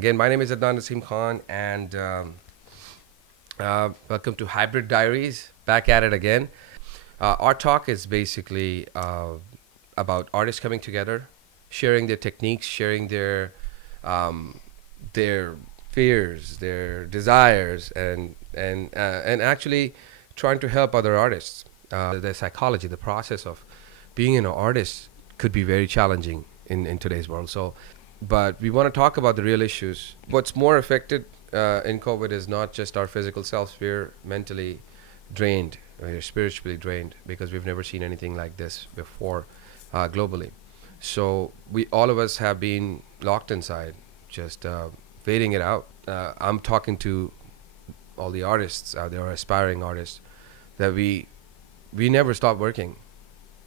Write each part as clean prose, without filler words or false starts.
Again, my name is Adnan Naseem Khan, and welcome to HyBrid Diaries. Back at it again. Our talk is basically about artists coming together, sharing their techniques, sharing their fears, their desires, and actually trying to help other artists. The psychology, the process of being an artist could be very challenging in today's world. But we want to talk about the real issues. What's more affected in COVID is not just our physical selves. We're mentally drained, we're spiritually drained, because we've never seen anything like this before globally. So all of us have been locked inside, just waiting it out. I'm talking to all the artists out there, aspiring artists, that we never stop working.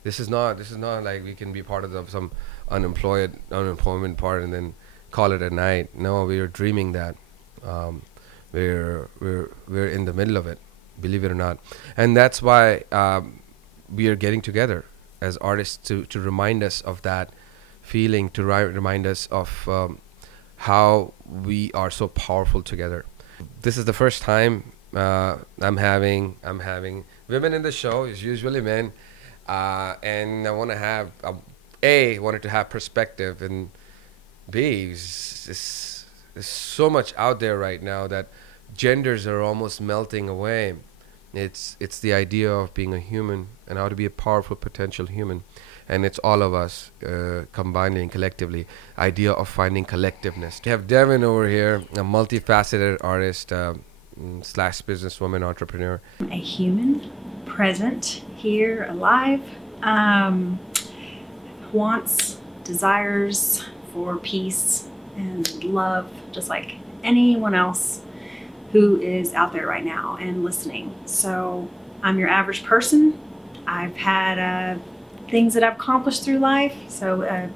This is not like we can be part of some unemployment part and then call it a night. No, we are dreaming that. We're in the middle of it, believe it or not, and that's why we are getting together as artists to remind us of that feeling, to remind us of how we are so powerful together. This is the first time I'm having women in the show. It's usually men, and I want to have wanted to have perspective, and B, there's so much out there right now that genders are almost melting away. It's the idea of being a human and how to be a powerful potential human, and it's all of us combining collectively. Idea of finding collectiveness. We have Dehvon over here, a multifaceted artist slash businesswoman, entrepreneur. A human, present, here, alive, wants, desires for peace and love, just like anyone else who is out there right now and listening. So I'm your average person. I've had things that I've accomplished through life. So,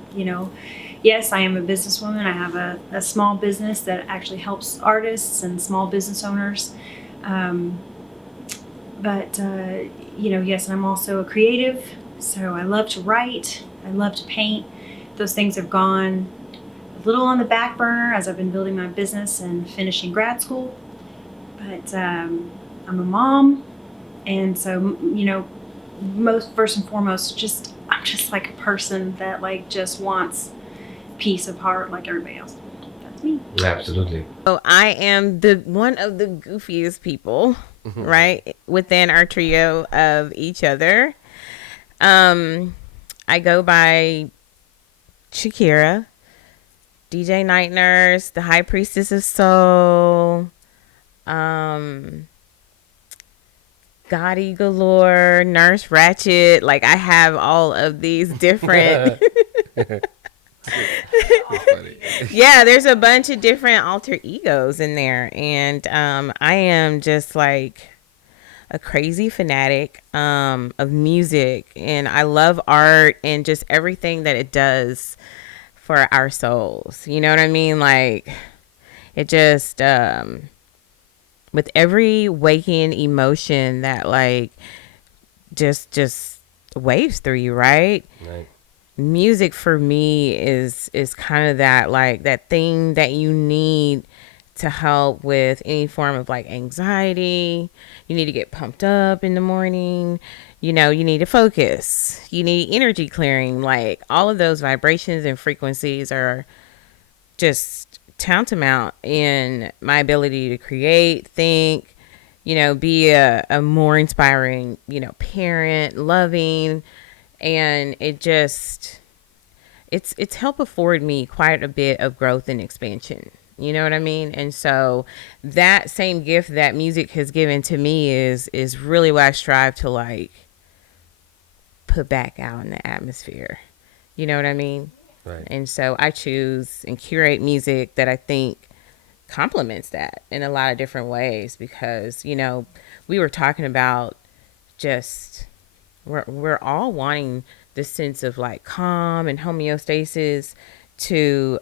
yes, I am a businesswoman. I have a small business that actually helps artists and small business owners. Yes, I'm also a creative. So I love to write. I love to paint. Those things have gone a little on the back burner as I've been building my business and finishing grad school. But I'm a mom. And so, first and foremost, I'm just like a person that just wants peace of heart like everybody else. That's me. Absolutely. So I am one of the goofiest people, right, within our trio of each other. I go by Shakira, DJ Night Nurse, the High Priestess of Soul, Gotti Galore, Nurse Ratchet. Like, I have all of these different. Yeah, there's a bunch of different alter egos in there, and I am just like a crazy fanatic of music, and I love art and just everything that it does for our souls. You know what I mean? Like, it just with every waking emotion that just waves through you, right? Music for me is kind of that thing that you need to help with any form of anxiety. You need to get pumped up in the morning. You need to focus. You need energy clearing. Like, all of those vibrations and frequencies are just tantamount in my ability to create, think, be a more inspiring, parent, loving. And it's helped afford me quite a bit of growth and expansion. You know what I mean? And so that same gift that music has given to me is really what I strive to put back out in the atmosphere. You know what I mean? Right. And so I choose and curate music that I think complements that in a lot of different ways, because, we were talking about just we're all wanting this sense of calm and homeostasis to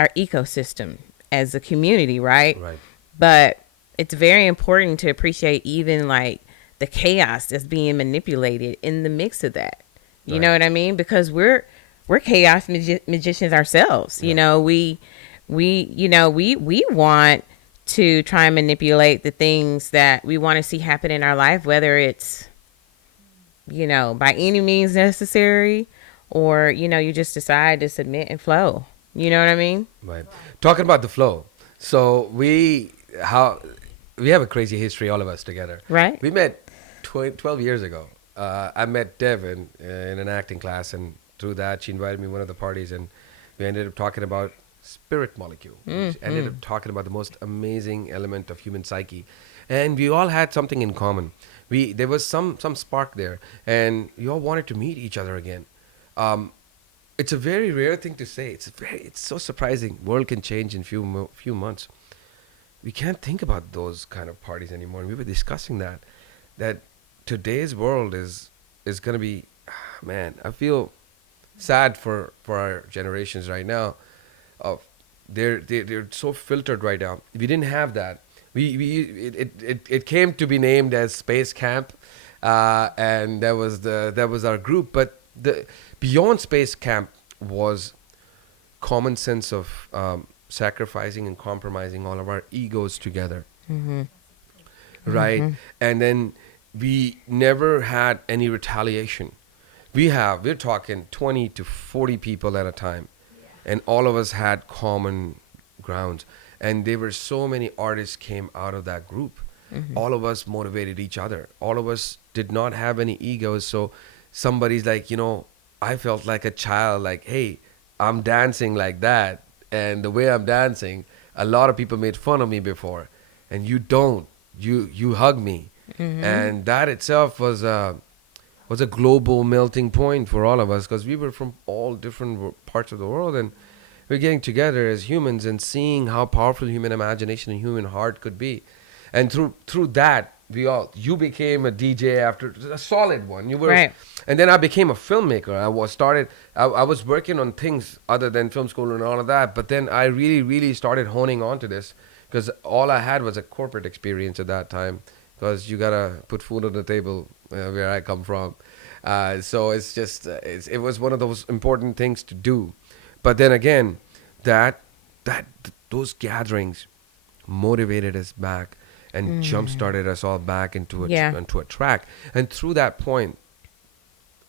our ecosystem as a community, right? Right. But it's very important to appreciate even the chaos that's being manipulated in the mix of that. You know what I mean? Because we're chaos magicians ourselves. Yeah. We we want to try and manipulate the things that we want to see happen in our life, whether it's, by any means necessary, or, you just decide to submit and flow. You know what I mean? Right. Talking about the flow. So we have a crazy history, all of us together. Right. We met 12 years ago. I met Dehvon in an acting class, and through that, she invited me to one of the parties, and we ended up talking about spirit molecule. Which ended up talking about the most amazing element of human psyche, and we all had something in common. There was some spark there, and we all wanted to meet each other again. It's a very rare thing to say. It's so surprising. World can change in few months. We can't think about those kind of parties anymore. And we were discussing that today's world is going to be, man, I feel sad for our generations right now. They're so filtered right now. We didn't have that. It came to be named as Space Camp, and that was our group. But the beyond Space Camp was common sense of sacrificing and compromising all of our egos together, right? And then we never had any retaliation. We're talking 20 to 40 people at a time, and all of us had common grounds. And there were so many artists came out of that group. All of us motivated each other. All of us did not have any egos. So somebody's like, I felt like a child, like, hey, I'm dancing like that. And the way I'm dancing, a lot of people made fun of me before. And you don't. You hug me. And that itself was a global melting point for all of us, because we were from all different parts of the world. And we're getting together as humans and seeing how powerful human imagination and human heart could be. And through that, you became a DJ after a solid one. You were, right. And then I became a filmmaker. I was working on things other than film school and all of that. But then I really, really started honing on to this, because all I had was a corporate experience at that time. Because you gotta put food on the table where I come from. So it's just it was one of those important things to do. But then again, those gatherings motivated us back and jump-started us all back into a track. And through that point,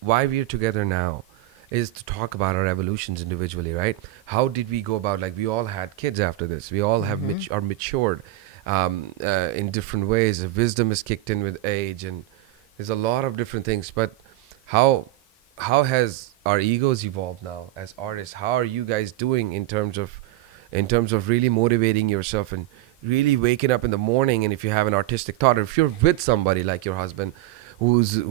why we're together now is to talk about our evolutions individually, right? How did we go about, like, we all had kids after this. We all have are matured in different ways. Wisdom is kicked in with age, and there's a lot of different things. But how has our egos evolved now as artists? How are you guys doing in terms of really motivating yourself and really waking up in the morning? And if you have an artistic thought, or if you're with somebody like your husband whose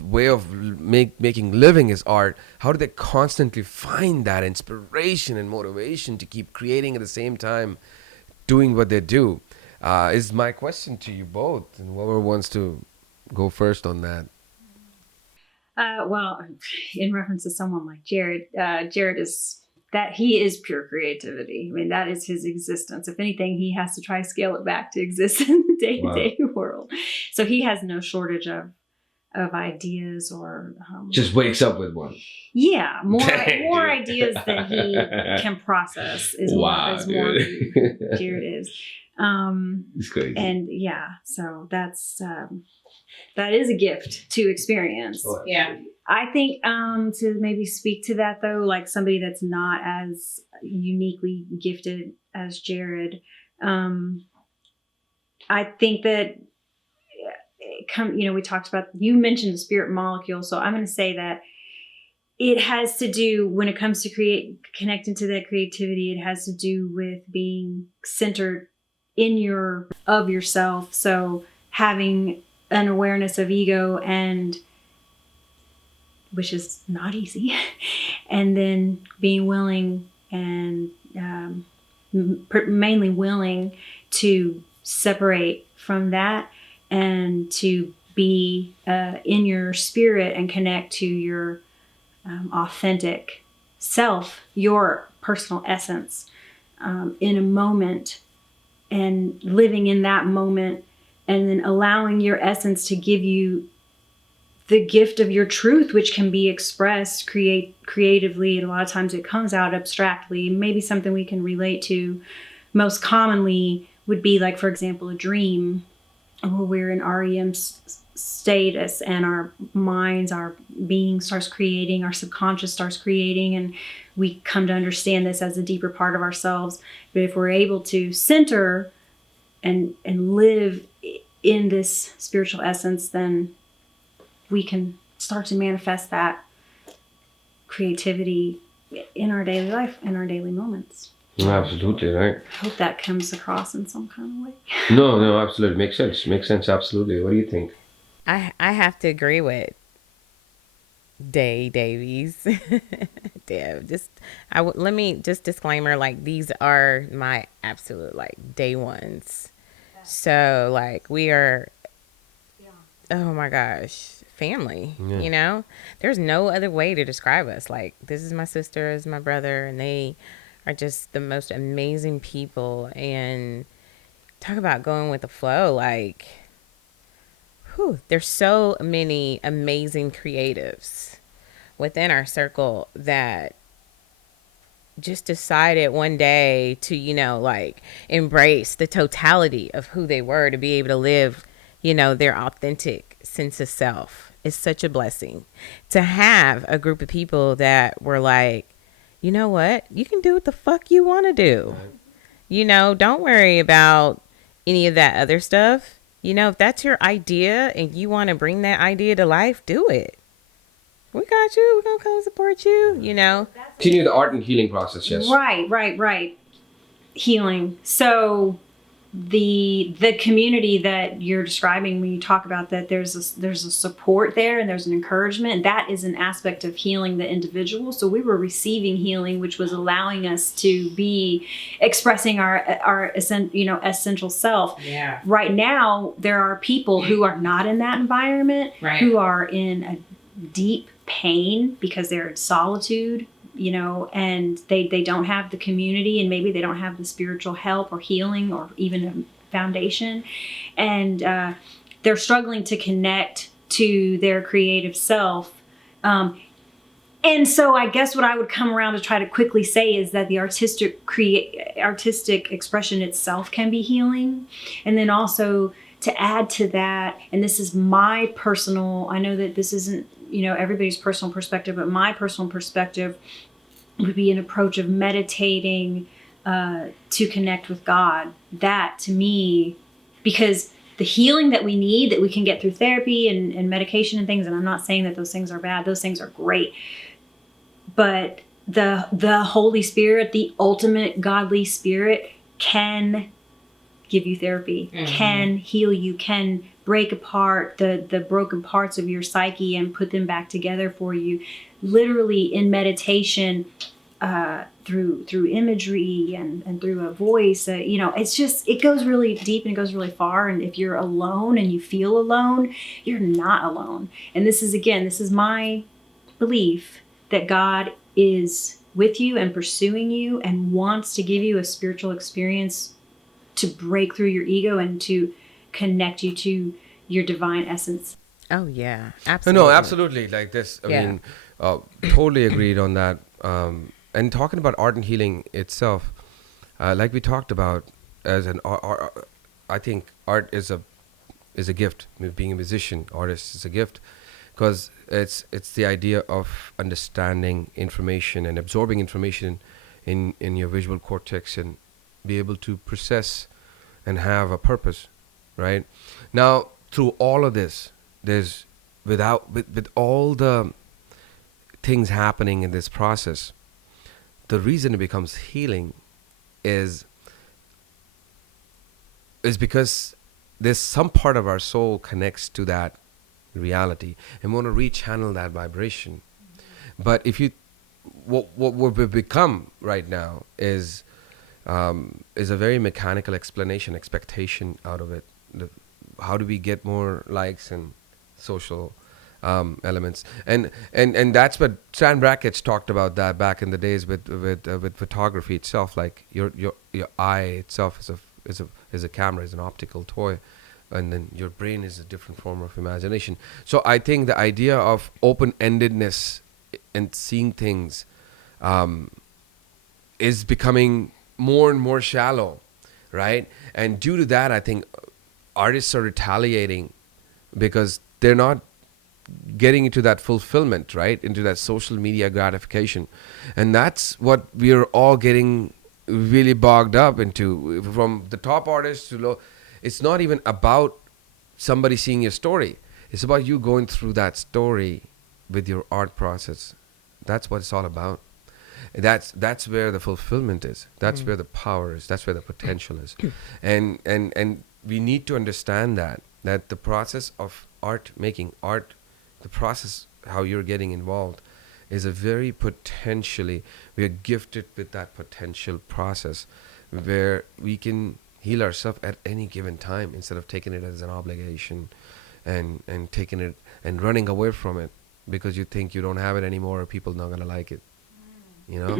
way of making living is art, how do they constantly find that inspiration and motivation to keep creating at the same time doing what they do? Is my question to you both, and whoever wants to go first on that. Well, in reference to someone like Jared, Jared he is pure creativity. I mean, that is his existence. If anything, he has to try to scale it back to exist in the day-to-day world. So he has no shortage of ideas, or just wakes up with one. Yeah, more ideas than he can process is more who Jared is. It's crazy. And yeah, so that is a gift to experience. Oh, yeah. I think to maybe speak to that, though, like somebody that's not as uniquely gifted as Jared, I think that we talked about, you mentioned the spirit molecule, so I'm going to say that it has to do, when it comes to connecting to that creativity, it has to do with being centered in yourself. So having an awareness of ego, and which is not easy, and then being willing and mainly willing to separate from that and to be in your spirit and connect to your authentic self, your personal essence, in a moment, and living in that moment, and then allowing your essence to give you the gift of your truth, which can be expressed creatively, and a lot of times it comes out abstractly. Maybe something we can relate to most commonly would be like, for example, a dream where we're in REM status and our minds, our being starts creating, our subconscious starts creating, and we come to understand this as a deeper part of ourselves. But if we're able to center and live in this spiritual essence, then we can start to manifest that creativity in our daily life, in our daily moments. Absolutely, right. I hope that comes across in some kind of way. No, absolutely. Makes sense, absolutely. What do you think? I have to agree with Davies. Dev, let me just disclaimer, like, these are my absolute, like, day ones. So, like, we are, oh my gosh, family, you know? There's no other way to describe us. Like, this is my sister, this is my brother, and they are just the most amazing people. And talk about going with the flow, like, there's so many amazing creatives within our circle that just decided one day to, you know, like, embrace the totality of who they were, to be able to live, you know, their authentic sense of self. It's such a blessing to have a group of people that were like, you know what, you can do what the fuck you want to do. Right. You know, don't worry about any of that other stuff. You know, if that's your idea and you want to bring that idea to life, do it. We got you. We're going to come support you, you know. Continue the art and healing process, yes. Right. Healing. So the community that you're describing, when you talk about that, there's a support there and there's an encouragement. That is an aspect of healing the individual. So we were receiving healing, which was allowing us to be expressing our essential self. Yeah. Right now, there are people who are not in that environment, right, who are in a deep pain because they're in solitude, you know, and they don't have the community, and maybe they don't have the spiritual help or healing or even a foundation, and they're struggling to connect to their creative self. And so I guess what I would come around to try to quickly say is that the artistic expression itself can be healing. And then also to add to that, and this is my personal, I know that this isn't, you know, everybody's personal perspective, but my personal perspective would be an approach of meditating to connect with God. That, to me, because the healing that we need, that we can get through therapy and medication and things, and I'm not saying that those things are bad, those things are great, but the Holy Spirit, the ultimate godly spirit, can give you therapy, can heal you, can break apart the broken parts of your psyche and put them back together for you, literally in meditation, through imagery and through a voice. You know, it's just, it goes really deep and it goes really far. And if you're alone and you feel alone, you're not alone. And this is my belief that God is with you and pursuing you and wants to give you a spiritual experience to break through your ego and to connect you to your divine essence. Oh yeah, absolutely. No, absolutely. Like this, I mean, totally agreed on that. And talking about art and healing itself, like we talked about, as an I think art is a gift. I mean, being a musician, artist is a gift, because it's the idea of understanding information and absorbing information in your visual cortex and be able to process and have a purpose, right? Now, through all of this, there's with all the things happening in this process, the reason it becomes healing is because there's some part of our soul connects to that reality and want to rechannel that vibration. But if you, what we've become right now is a very mechanical expectation out of it. How do we get more likes and social elements? And that's what Stan Brackett's talked about that back in the days with photography itself. Like your eye itself is a camera, is an optical toy and then your brain is a different form of imagination. So I think the idea of open-endedness and seeing things is becoming more and more shallow, right? And due to that, I think artists are retaliating because they're not getting into that fulfillment, right? Into that social media gratification. And that's what we are all getting really bogged up into, from the top artists to low. It's not even about somebody seeing your story. It's about you going through that story with your art process. That's what it's all about. That's where the fulfillment is. That's where the power is. That's where the potential is. And we need to understand that the process of art, making art, the process, how you're getting involved, is a very potentially, we are gifted with that potential process where we can heal ourselves at any given time instead of taking it as an obligation and taking it and running away from it because you think you don't have it anymore or people not going to like it, you know?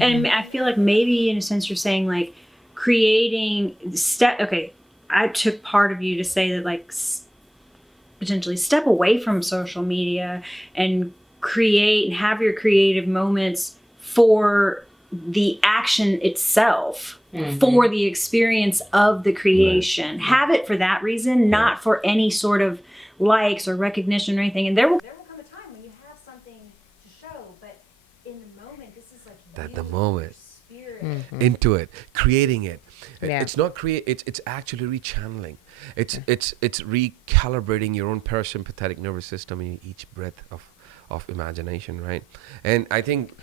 And I feel like maybe in a sense you're saying like creating okay, I took part of you to say that like potentially step away from social media and create and have your creative moments for the action itself, for the experience of the creation. Right. Have it for that reason, not for any sort of likes or recognition or anything. And there will come a time when you have something to show, but in the moment, this is like the moment spirit into it, creating it. Yeah. It's not create. It's actually rechanneling. It's recalibrating your own parasympathetic nervous system in each breath of imagination, right? And I think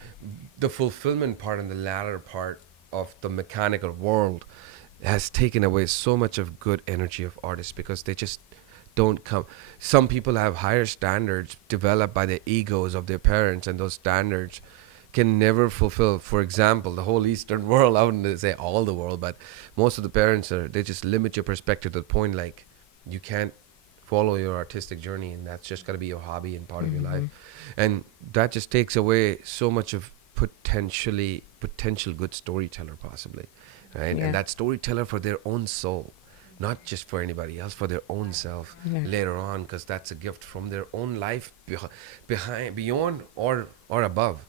the fulfillment part and the latter part of the mechanical world has taken away so much of good energy of artists because they just don't come. Some people have higher standards developed by the egos of their parents, and those standards can never fulfill. For example, the whole Eastern world, I wouldn't say all the world, but most of the parents they just limit your perspective to the point like you can't follow your artistic journey, and that's just got to be your hobby and part of your life. And that just takes away so much of potential good storyteller possibly, right? And that storyteller for their own soul, not just for anybody else, for their own self later on, because that's a gift from their own life behind, beyond or above.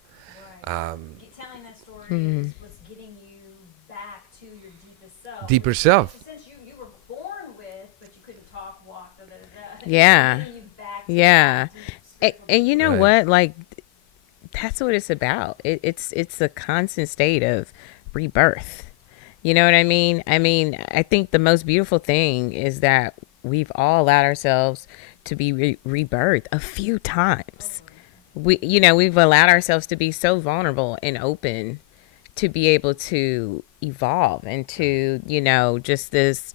Telling that story was getting you back to your deepest self. Deeper self. Since you were born with, but you couldn't talk, walk, Yeah. Yeah. And you know Right. what? Like, that's what it's about. It's a constant state of rebirth. You know what I mean? I mean, I think the most beautiful thing is that we've all allowed ourselves to be rebirthed a few times. We've allowed ourselves to be so vulnerable and open to be able to evolve and to, just this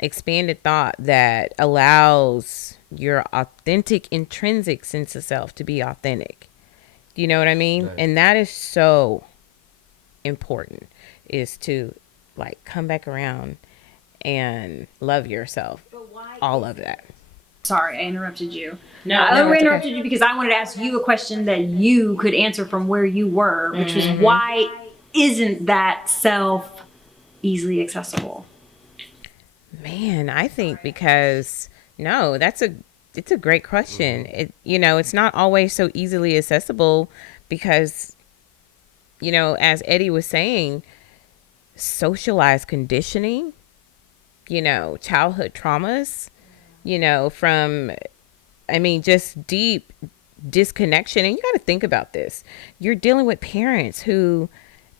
expanded thought that allows your authentic, intrinsic sense of self to be authentic. You know what I mean? Right. And that is so important, is to like come back around and love yourself. All of that. Sorry, I interrupted you. No, I interrupted you because I wanted to ask you a question that you could answer from where you were, which was why isn't that self easily accessible? Man, I think because it's a great question. It's not always so easily accessible because, as Eddie was saying, socialized conditioning, childhood traumas, just deep disconnection. And you got to think about this. You're dealing with parents who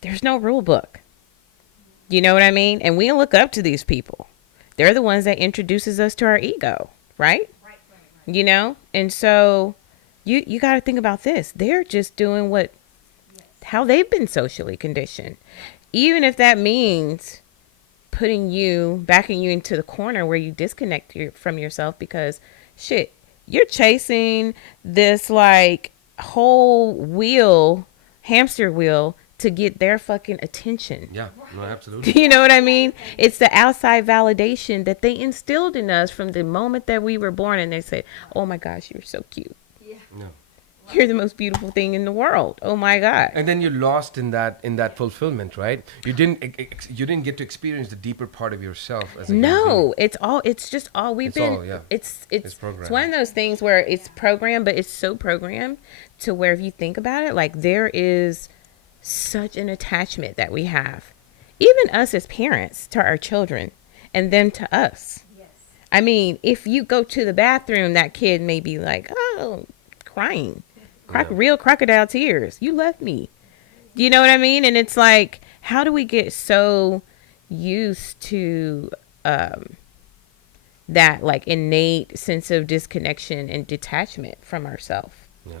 there's no rule book. You know what I mean? And we look up to these people. They're the ones that introduces us to our ego, right? Right. And so you got to think about this. They're just doing how they've been socially conditioned. Even if that means backing you into the corner where you disconnect from yourself because you're chasing this like whole hamster wheel to get their fucking attention. Yeah, no, absolutely. You know what I mean? It's the outside validation that they instilled in us from the moment that we were born, and they said, "Oh my gosh, you're so cute." No. you're the most beautiful thing in the world. Oh my God. And then you're lost in that fulfillment, right? You didn't get to experience the deeper part of yourself as a human being. No, it's just all we've It's been. all, yeah. It's programmed. one of those things where it's programmed, but it's so programmed to where if you think about it, like there is such an attachment that we have, even us as parents to our children, and them to us. Yes. I mean, if you go to the bathroom, that kid may be like, oh, crying, Yeah. real crocodile tears. You left me. You know what I mean? And it's like, how do we get so used to that like innate sense of disconnection and detachment from ourselves? Yeah.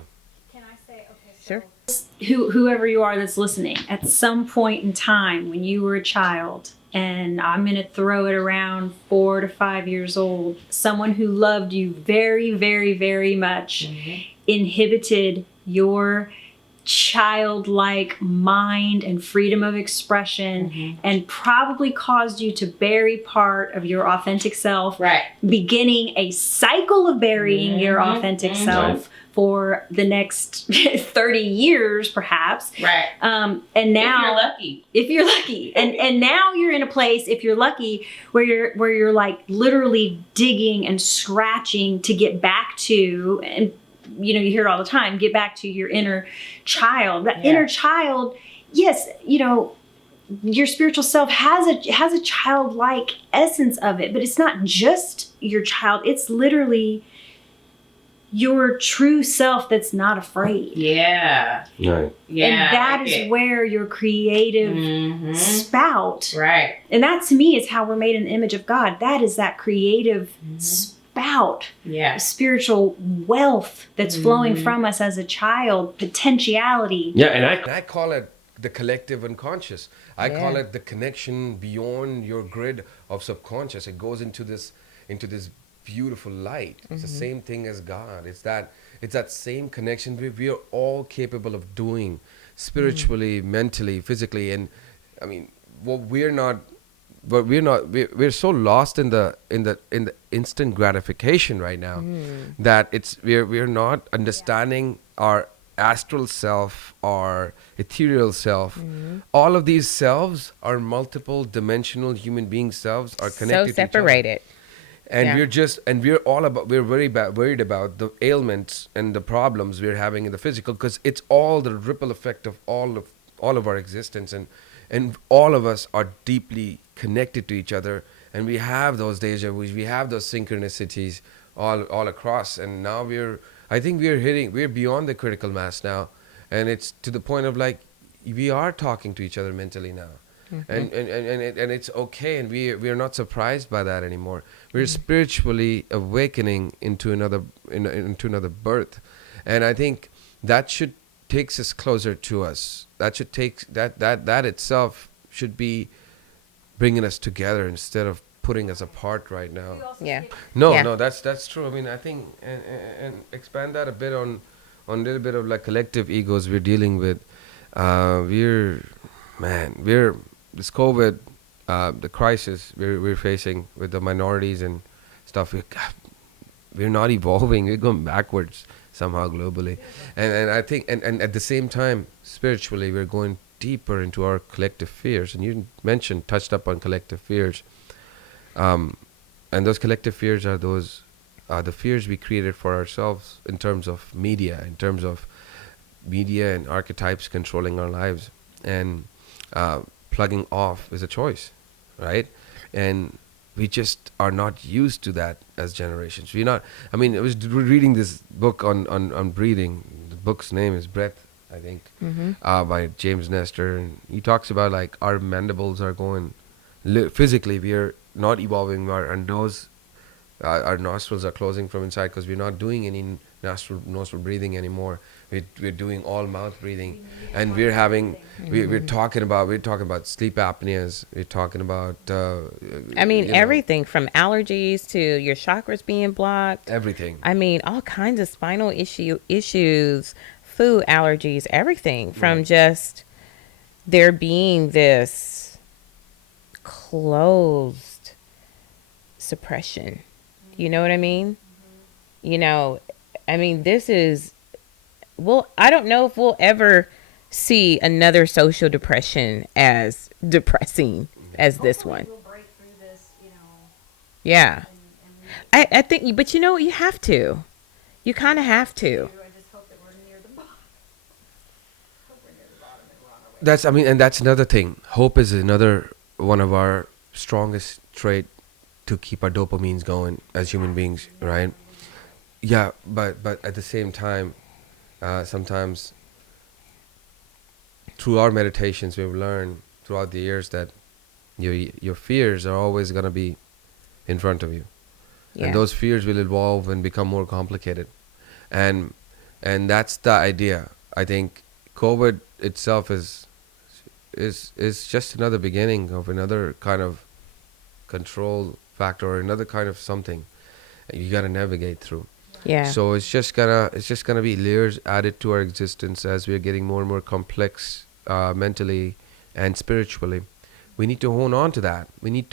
Can I say, okay, Sure. whoever you are that's listening, at some point in time when you were a child, and I'm going to throw it around 4 to 5 years old, someone who loved you very, very, very much inhibited your childlike mind and freedom of expression and probably caused you to bury part of your authentic self, Right. beginning a cycle of burying your authentic self for the next 30 years perhaps. Right. And now lucky. if you're lucky, and now you're in a place, if you're lucky, where you're like literally digging and scratching to get back to, and you know, you hear it all the time, get back to your inner child. That inner child, yes, you know, your spiritual self has a childlike essence of it, but it's not just your child. It's literally your true self that's not afraid. Yeah. Right. Yeah. And that is where your creative spout, Right. and that to me is how we're made in the image of God. That is that creative spout, Yeah. spiritual wealth that's flowing from us as a child, potentiality. Yeah, and I call it the collective unconscious. I Yeah. call it the connection beyond your grid of subconscious. It goes into this beautiful light. It's the same thing as God. It's that same connection we are all capable of doing spiritually, mentally, physically. And I mean, what we're so lost in the instant gratification right now that we're not understanding our astral self, our ethereal self. All of these selves are multiple dimensional human being selves, are connected So separated. and Yeah. we're worried about the ailments and the problems we're having in the physical, because it's all the ripple effect of all of our existence, and all of us are deeply connected to each other, and we have those deja vus, we have those synchronicities all across. And now I think we're beyond the critical mass now, and it's to the point of like we are talking to each other mentally now. And it's okay, and we're not surprised by that anymore. We're spiritually awakening into another birth, and I think that should takes us closer to us. That should take that itself should be bringing us together instead of putting us apart right now. Yeah. No, Yeah. no, that's true. I mean, I think and expand that a bit on a little bit of like collective egos we're dealing with. We're this COVID, the crisis we're facing with the minorities and stuff. We're not evolving. We're going backwards somehow globally, and I think and at the same time spiritually we're going deeper into our collective fears. And you touched up on collective fears, and those collective fears are the fears we created for ourselves in terms of media and archetypes controlling our lives. And plugging off is a choice, right? And we just are not used to that as generations. I was reading this book on breathing. The book's name is Breath, I think, by James Nestor. And he talks about like our mandibles are going, physically we are not evolving. Our nose, our nostrils are closing from inside because we're not doing any nostril breathing anymore. We're doing all mouth breathing, and we're talking about sleep apneas. We're talking about Everything from allergies to your chakras being blocked. Everything. I mean, all kinds of spinal issues, food allergies, everything from just there being this closed suppression. You know what I mean? You know, I mean, this is I don't know if we'll ever see another social depression as depressing as this one. We'll break through this, you know. Yeah. And I think, but you know what? You have to. You kind of have to. I just hope that we're near the bottom. Hope we're near the bottom and we're on our way. That's, I mean, and that's another thing. Hope is another one of our strongest trait to keep our dopamines going as human beings, right? Yeah, but at the same time, sometimes through our meditations, we've learned throughout the years that your fears are always going to be in front of you, Yeah. and those fears will evolve and become more complicated, and that's the idea. I think COVID itself is just another beginning of another kind of control factor or another kind of something you got to navigate through. Yeah. So it's just gonna be layers added to our existence as we're getting more and more complex, mentally and spiritually. We need to hone on to that. We need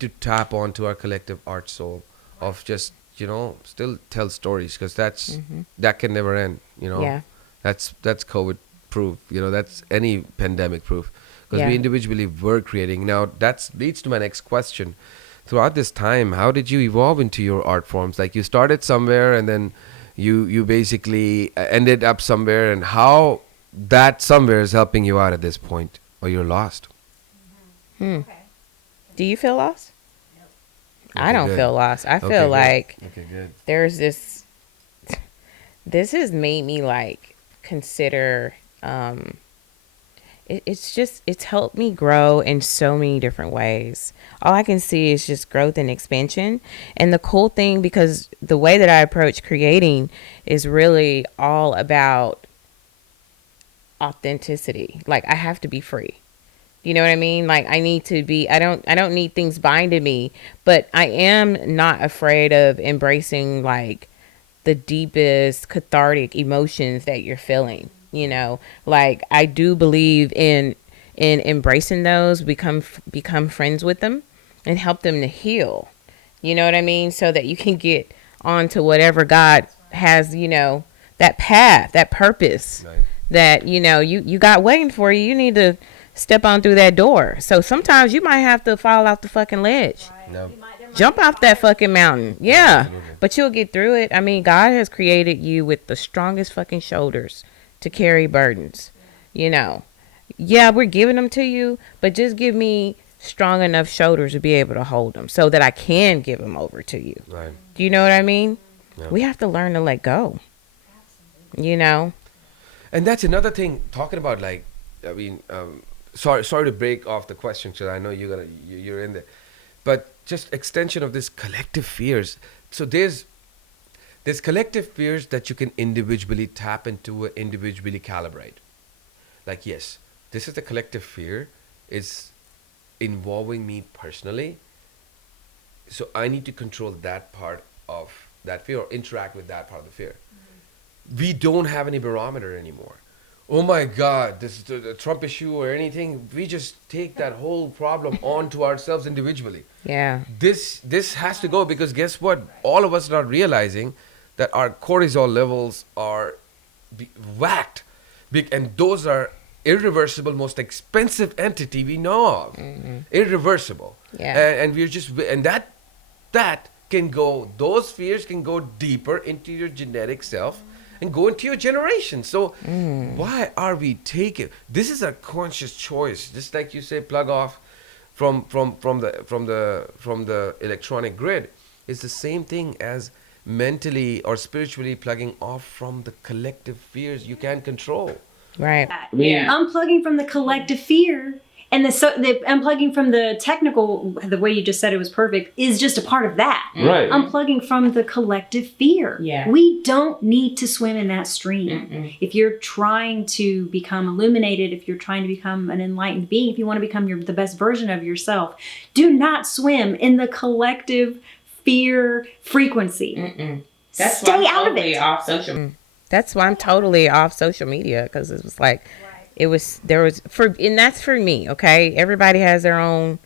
to tap onto our collective art soul of just, still tell stories, because that can never end. Yeah. That's COVID proof. That's any pandemic proof, because Yeah. we individually were creating. Now that leads to my next question. Throughout this time, how did you evolve into your art forms? Like, you started somewhere and then you basically ended up somewhere, and how that somewhere is helping you out at this point, or you're lost? Okay. Do you feel lost? I Okay, don't good. feel lost. I feel Okay, good. like Okay, good. there's this has made me like consider, it's helped me grow in so many different ways. All I can see is just growth and expansion. And the cool thing, because the way that I approach creating is really all about authenticity. Like, I have to be free. You know what I mean? Like, I need to be, I don't need things binding me, but I am not afraid of embracing like the deepest cathartic emotions that you're feeling. Like, I do believe in embracing those, become friends with them and help them to heal. You know what I mean? So that you can get on to whatever God has, that path, that purpose. Right. That you got waiting for you. You need to step on through that door. So sometimes you might have to fall off the fucking ledge. No. Jump off that fucking mountain. Yeah. Absolutely. But you'll get through it. I mean, God has created you with the strongest fucking shoulders to carry burdens. Yeah, we're giving them to you, but just give me strong enough shoulders to be able to hold them so that I can give them over to you. Right. Do you know what I mean? Yeah. We have to learn to let go. And that's another thing, talking about, like, I mean, sorry to break off the question, because I know you're in there, but just extension of this collective fears. So there's collective fears that you can individually tap into, individually calibrate. Like, yes, this is the collective fear, is involving me personally, so I need to control that part of that fear, or interact with that part of the fear. We don't have any barometer anymore. Oh my God, this is the Trump issue or anything. We just take that whole problem onto ourselves individually. Yeah. This has to go, because guess what? All of us are not realizing that our cortisol levels are whacked, and those are irreversible, most expensive entity we know of. Irreversible. Yeah. And we're just, and that can go, those fears can go deeper into your genetic self and go into your generation. So why are we taking, this is a conscious choice, just like you say, plug off from the electronic grid. It's the same thing as mentally or spiritually plugging off from the collective fears you can't control. Right. Yeah. Unplugging from the collective fear and the unplugging from the technical, the way you just said it was perfect, is just a part of that. Right. Unplugging from the collective fear. Yeah. We don't need to swim in that stream. If you're trying to become illuminated, if you're trying to become an enlightened being, if you want to become the best version of yourself, do not swim in the collective fear frequency. That's Stay why I'm out of totally it. off social. That's why I'm totally off social media, because it was like, and that's for me. Okay, everybody has their own,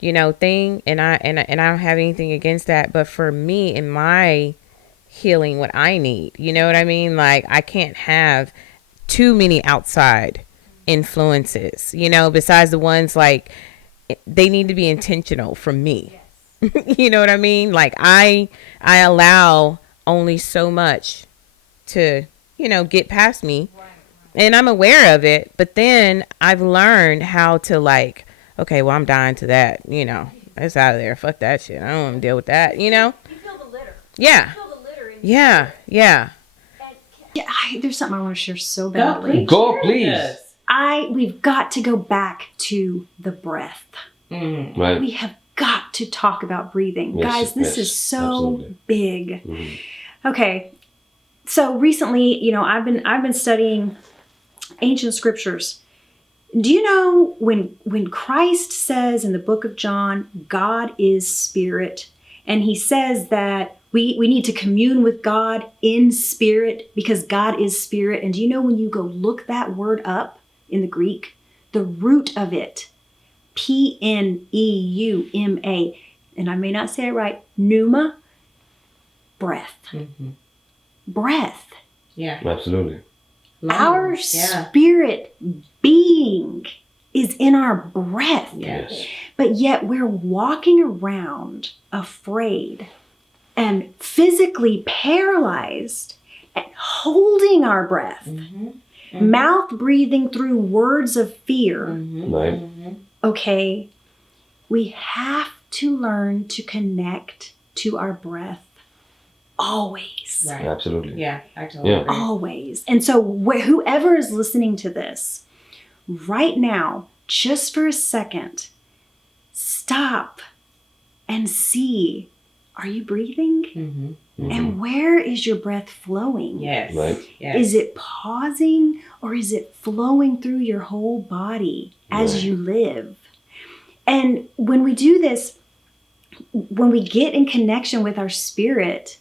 thing, and I don't have anything against that. But for me, in my healing what I need. You know what I mean? Like, I can't have too many outside influences, you know, besides the ones like they need to be intentional from me. You know what I mean? Like, I allow only so much to, you know, get past me. And I'm aware of it, but then I've learned how to, like, okay, well, I'm dying to that, you know. It's out of there. Fuck that shit. I don't want to deal with that, you know? You feel the litter. Yeah. You feel the litter in Yeah. Yeah. Yeah, there's something I want to share so badly. Go, please. We've got to go back to the breath. Right. We have got to talk about breathing. Yes, Guys, this is so absolutely. big. Okay. So recently, you know, I've been studying ancient scriptures. Do you know when Christ says in the book of John, God is spirit, and he says that we need to commune with God in spirit because God is spirit. And do you know when you go look that word up in the Greek, the root of it, Pneuma, and I may not say it right, pneuma, breath. Breath. Yeah. Absolutely. Our spirit being is in our breath. Yes. But yet we're walking around afraid and physically paralyzed and holding our breath, mouth breathing through words of fear. Right. Okay, we have to learn to connect to our breath always. Right. Absolutely. Yeah. I totally agree. Always. And so whoever is listening to this right now, just for a second, stop and see, are you breathing? And where is your breath flowing? Yes. Right. Yes. Is it pausing or is it flowing through your whole body as you live? And when we do this, when we get in connection with our spirit,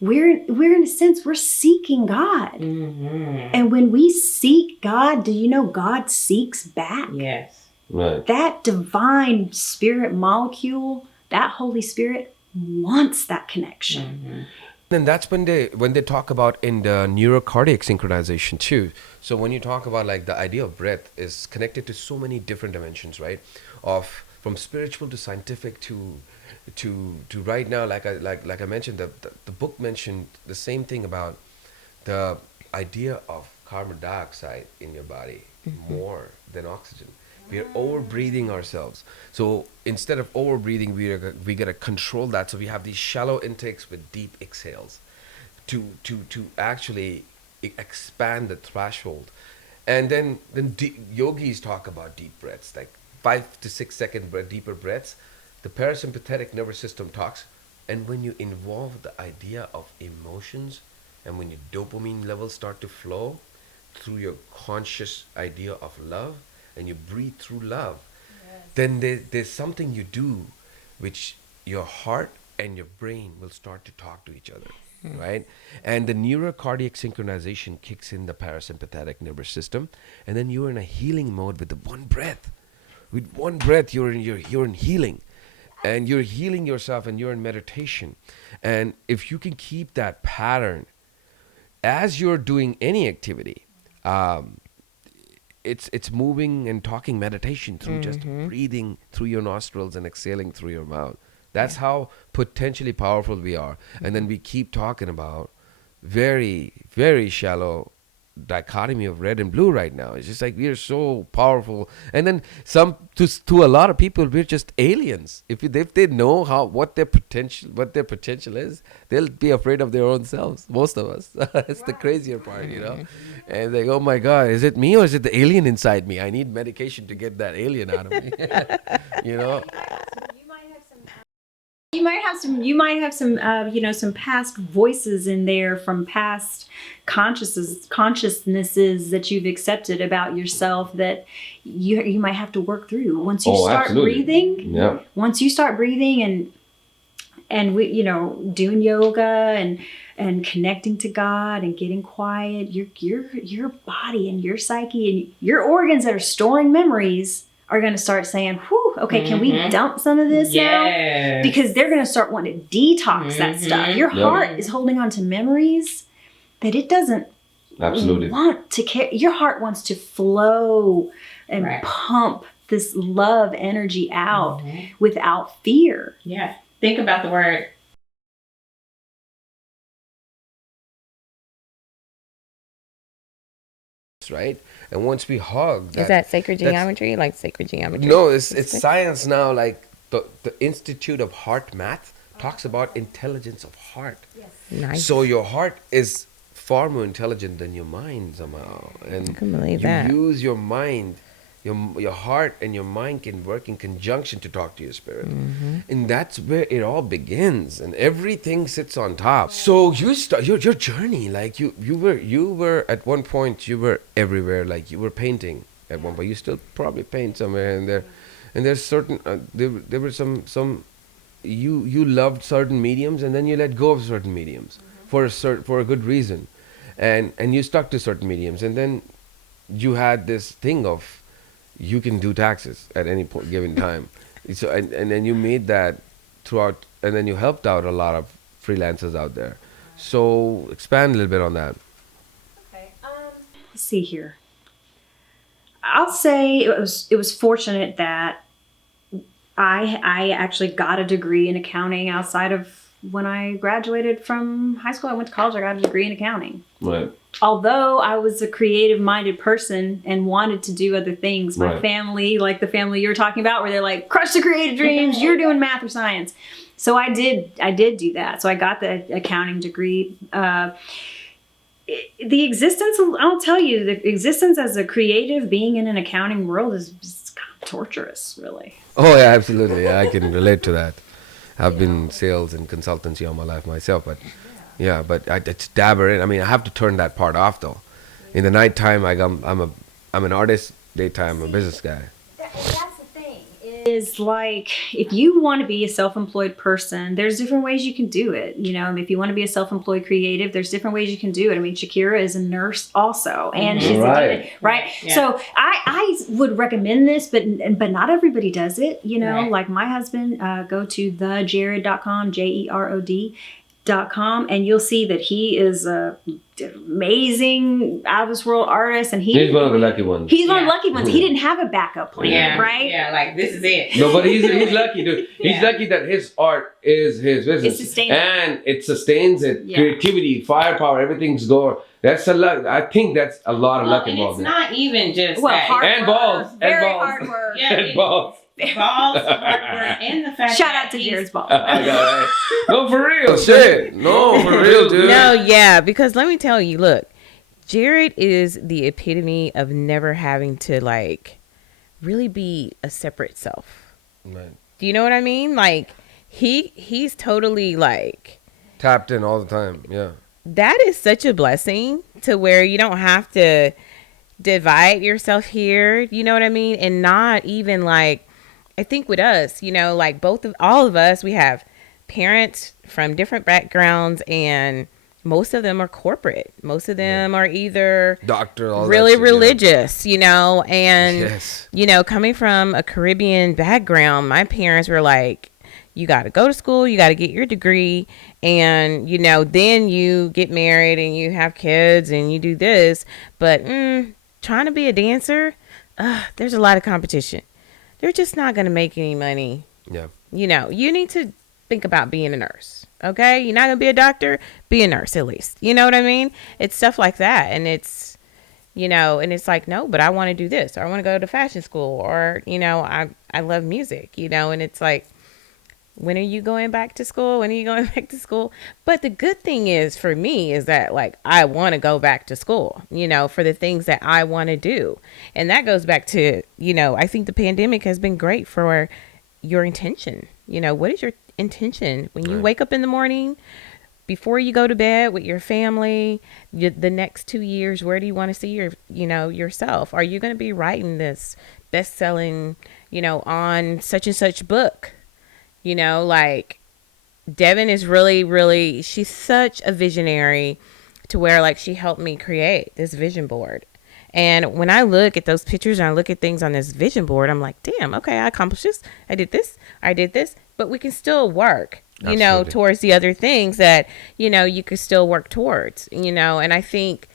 we're in a sense, we're seeking God. And when we seek God, do you know God seeks back? Yes. Right. That divine spirit molecule, that Holy Spirit wants that connection. Then that's when they talk about in the neurocardiac synchronization too. So when you talk about like the idea of breath is connected to so many different dimensions, right? Of from spiritual to scientific to right now, like I mentioned, the book mentioned the same thing about the idea of carbon dioxide in your body more than oxygen. We are over breathing ourselves. So instead of over breathing, we gotta control that. So we have these shallow intakes with deep exhales to actually expand the threshold. And then yogis talk about deep breaths, like 5 to 6 second deeper breaths. The parasympathetic nervous system talks, and when you involve the idea of emotions, and when your dopamine levels start to flow through your conscious idea of love, and you breathe through love, then there's something you do which your heart and your brain will start to talk to each other, right? And the neurocardiac synchronization kicks in the parasympathetic nervous system, and then you're in a healing mode with the one breath. With one breath, you're in healing, and you're healing yourself, and you're in meditation. And if you can keep that pattern as you're doing any activity, it's moving and talking meditation through just breathing through your nostrils and exhaling through your mouth. That's how potentially powerful we are. And then we keep talking about very, very shallow dichotomy of red and blue right now. It's just like we are so powerful. And then to a lot of people, we're just aliens. If they know what their potential is, they'll be afraid of their own selves. Most of us. It's the crazier part, you know. And they go, oh my God, is it me or is it the alien inside me? I need medication to get that alien out of me. You know. You might have some some past voices in there from past consciousnesses that you've accepted about yourself that you might have to work through. Once you start breathing, once you start breathing and we, doing yoga and connecting to God and getting quiet, your body and your psyche and your organs that are storing memories are going to start saying, whew, okay, can we dump some of this now? Because they're going to start wanting to detox that stuff. Your heart is holding on to memories that it doesn't want to carry. Your heart wants to flow and pump this love energy out without fear. Yeah. Think about the word. Right? And once we hug, is that sacred geometry? Like sacred geometry? No, it's science now. Like the Institute of Heart Math talks about intelligence of heart. Yes. Nice. So your heart is far more intelligent than your mind somehow, and I can believe you that. use your mind. Your heart and your mind can work in conjunction to talk to your spirit, and that's where it all begins, and everything sits on top. So you start your journey. Like you were at one point, you were everywhere. Like you were painting at one point. You still probably paint somewhere in there, and there's certain there were some you loved certain mediums, and then you let go of certain mediums for a good reason, and you stuck to certain mediums, and then you had this thing of you can do taxes at any point given time. So and then you made that throughout, and then you helped out a lot of freelancers out there. So expand a little bit on that. Okay. Let's see here. I'll say it was fortunate that I actually got a degree in accounting outside of when I graduated from high school. I went to college. I got a degree in accounting. Right. Although I was a creative-minded person and wanted to do other things, my family, like the family you're talking about, where they're like, crush the creative dreams, you're doing math or science. So I did do that. So I got the accounting degree. The existence, I'll tell you, the existence as a creative being in an accounting world is kind of torturous, really. Oh yeah, absolutely. Yeah, I can relate to that. I've been in sales and consultancy all my life myself, but yeah, but I just dabber in. I mean, I have to turn that part off though. In the nighttime, I'm an artist. Daytime, I'm a business guy. That's the thing. Is like if you want to be a self-employed person, there's different ways you can do it. You know, if you want to be a self-employed creative, there's different ways you can do it. I mean, Shakira is a nurse also, and she's right. Yeah. So I would recommend this, but not everybody does it. You know, like my husband, go to thejared.com, JEROD.com, and you'll see that he is a amazing out of this world artist, and he's one of the lucky ones. He's one of the lucky ones. He didn't have a backup plan, right? Yeah, like this is it. No, but he's lucky, dude. He's lucky that his art is his business, and it sustains it. Creativity, firepower, everything's going. That's a luck. I think that's a lot of luck involved. It's not even just hard and work, balls, very and balls, hard work, and balls. Balls, and the fact shout out to Jared's ball. No, for real, shit. No, for real, dude. No, yeah, because let me tell you, look, Jared is the epitome of never having to like really be a separate self. Right. Do you know what I mean? Like he's totally like tapped in all the time. Yeah. That is such a blessing to where you don't have to divide yourself here. You know what I mean? And not even like, I think with us, you know, like all of us, we have parents from different backgrounds, and most of them are corporate. Most of them are either doctor, really religious, you know, and, you know, coming from a Caribbean background, my parents were like, you got to go to school, you got to get your degree, and, you know, then you get married and you have kids and you do this. But trying to be a dancer, there's a lot of competition. They're just not going to make any money. Yeah. You know, you need to think about being a nurse. Okay. You're not going to be a doctor, be a nurse at least. You know what I mean? It's stuff like that. And it's, you know, and it's like, no, but I want to do this, or I want to go to fashion school, or, you know, I love music, you know, and it's like, when are you going back to school? When are you going back to school? But the good thing is for me is that like, I want to go back to school, you know, for the things that I want to do. And that goes back to, you know, I think the pandemic has been great for your intention. You know, what is your intention when you wake up in the morning, before you go to bed with your family, the next 2 years, where do you want to see yourself? Are you going to be writing this best-selling, you know, on such and such book? You know, like Dehvon is really, really, she's such a visionary to where like she helped me create this vision board. And when I look at those pictures and I look at things on this vision board, I'm like, damn, okay, I accomplished this. I did this, but we can still work, Absolutely. towards the other things that, you could still work towards, and I think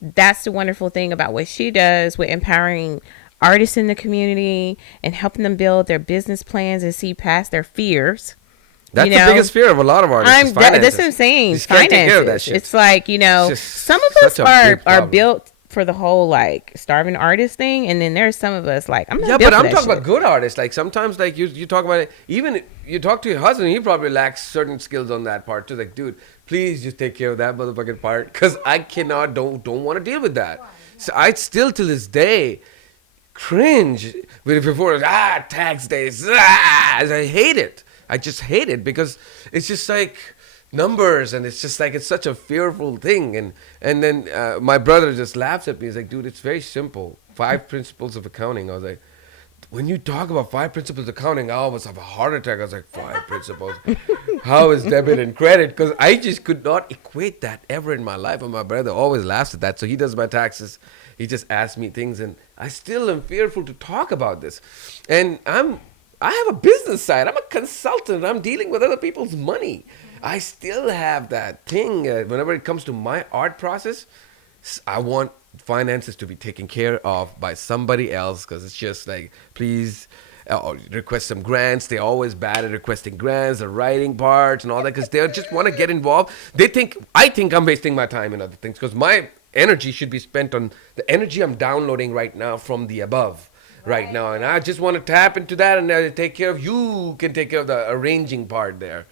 that's the wonderful thing about what she does with empowering artists in the community and helping them build their business plans and see past their fears. That's the biggest fear of a lot of artists. Is finances. That's what I'm saying. You just can't take care of that Finances. shit. It's like, It's just some of us such a big are problem. built for the whole like starving artist thing, and then there's some of us like I'm not Yeah, built but for I'm that talking shit. about good artists. Like sometimes, like you talk about it. Even you talk to your husband, he probably lacks certain skills on that part too. Like, dude, please just take care of that motherfucking part, because I cannot, don't want to deal with that. So I still to this day cringe with before tax days. I hate it. I just hate it because it's just like numbers, and it's just like it's such a fearful thing. And then my brother just laughs at me. He's like, dude, it's very simple. 5 principles of accounting. I was like, when you talk about 5 principles of accounting, I almost have a heart attack. I was like, 5 principles? How is debit and credit? Because I just could not equate that ever in my life. And my brother always laughs at that. So he does my taxes. He just asks me things, and I still am fearful to talk about this. And I have a business side. I'm a consultant. I'm dealing with other people's money. I still have that thing. Whenever it comes to my art process, I want finances to be taken care of by somebody else, because it's just like, please request some grants. They're always bad at requesting grants, the writing parts and all that, because they just want to get involved. I think I'm wasting my time in other things, because my energy should be spent on the energy I'm downloading right now from the above. Right now, and I just want to tap into that, and take care of you. Can take care of the arranging part there.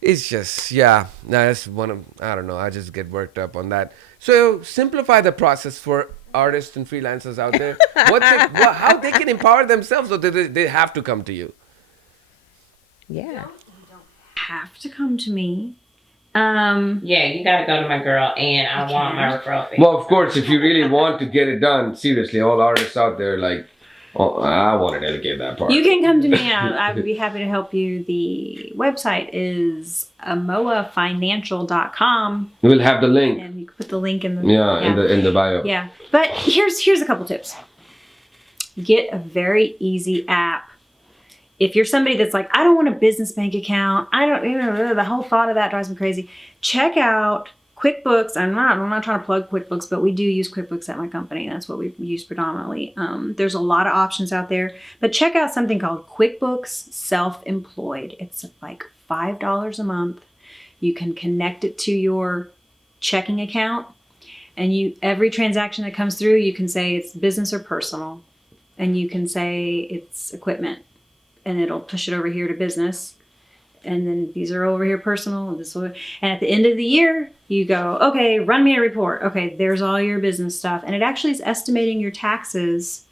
It's just, that's one of, I don't know, I just get worked up on that. So simplify the process for artists and freelancers out there. How they can empower themselves, or they have to come to you. Yeah. Have to come to me. Yeah, you gotta go to my girl, and I want my referral fee. Well, of course, if you really want to get it done, seriously, all artists out there, like, I want to delegate that part. You can come to me. I would be happy to help you. The website is amoafinancial.com. We'll have the link. And you can put the link in the in the bio. Yeah, but here's a couple tips. Get a very easy app. If you're somebody that's like, I don't want a business bank account, I don't, the whole thought of that drives me crazy. Check out QuickBooks. I'm not trying to plug QuickBooks, but we do use QuickBooks at my company. That's what we use predominantly. There's a lot of options out there, but check out something called QuickBooks Self-Employed. It's like $5 a month. You can connect it to your checking account, and every transaction that comes through, you can say it's business or personal, and you can say it's equipment, and it'll push it over here to business. And then these are over here personal. And at the end of the year, you go, okay, run me a report. Okay, there's all your business stuff. And it actually is estimating your taxes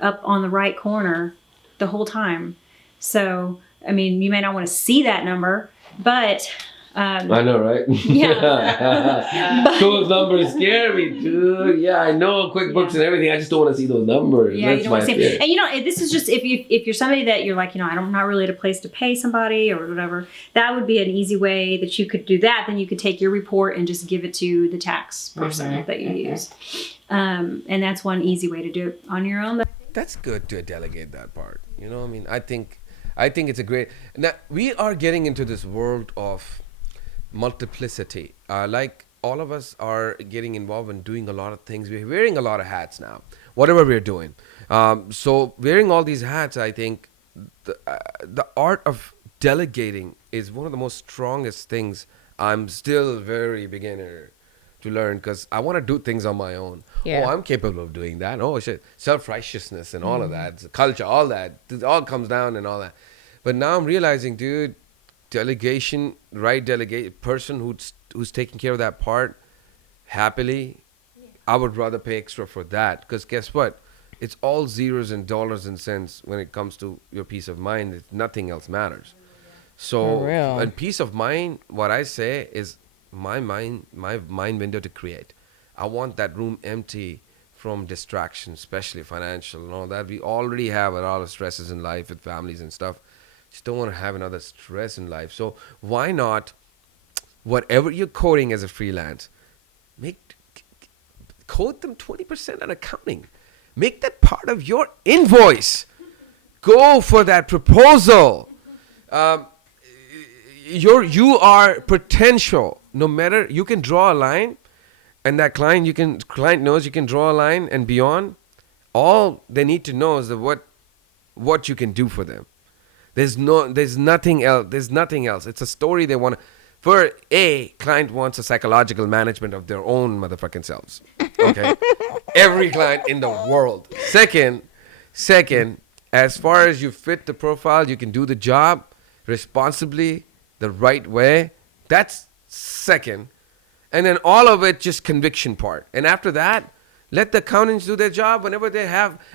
up on the right corner the whole time. So, I mean, you may not want to see that number, but... I know, right? Yeah. Those numbers scare me, dude. Yeah, I know QuickBooks and everything. I just don't want to see those numbers. Yeah, That's you don't want to see fear. it. And this is just if you're somebody that you're like, I'm not really at a place to pay somebody or whatever. That would be an easy way that you could do that. Then you could take your report and just give it to the tax person that you use. And that's one easy way to do it on your own. That's good to delegate that part. You know, I mean, I think it's a great. Now we are getting into this world of multiplicity. Like all of us are getting involved in doing a lot of things. We're wearing a lot of hats now, whatever we're doing. So wearing all these hats, I think the art of delegating is one of the most strongest things. I'm still very beginner to learn, because I want to do things on my own. Yeah. Oh, I'm capable of doing that. Oh shit, self-righteousness and all of that, culture, all that, it all comes down and all that. But now I'm realizing, dude, delegation, right? Person who's taking care of that part happily. I would rather pay extra for that, because guess what? It's all zeros and dollars and cents when it comes to your peace of mind. Nothing else matters. So, For real. and peace of mind, what I say is my mind window to create. I want that room empty from distraction, especially financial and all that. We already have a lot of stresses in life with families and stuff. Just don't want to have another stress in life. So why not, whatever you're coding as a freelance, quote them 20% on accounting. Make that part of your invoice. Go for that proposal. You are potential. No matter, you can draw a line, and that client knows you can draw a line and beyond. All they need to know is that what you can do for them. There's nothing else. There's nothing else. It's a story they want to. For a client wants a psychological management of their own motherfucking selves. Okay, every client in the world. Second, as far as you fit the profile, you can do the job responsibly, the right way. That's second, and then all of it just conviction part. And after that, let the accountants do their job. Whenever they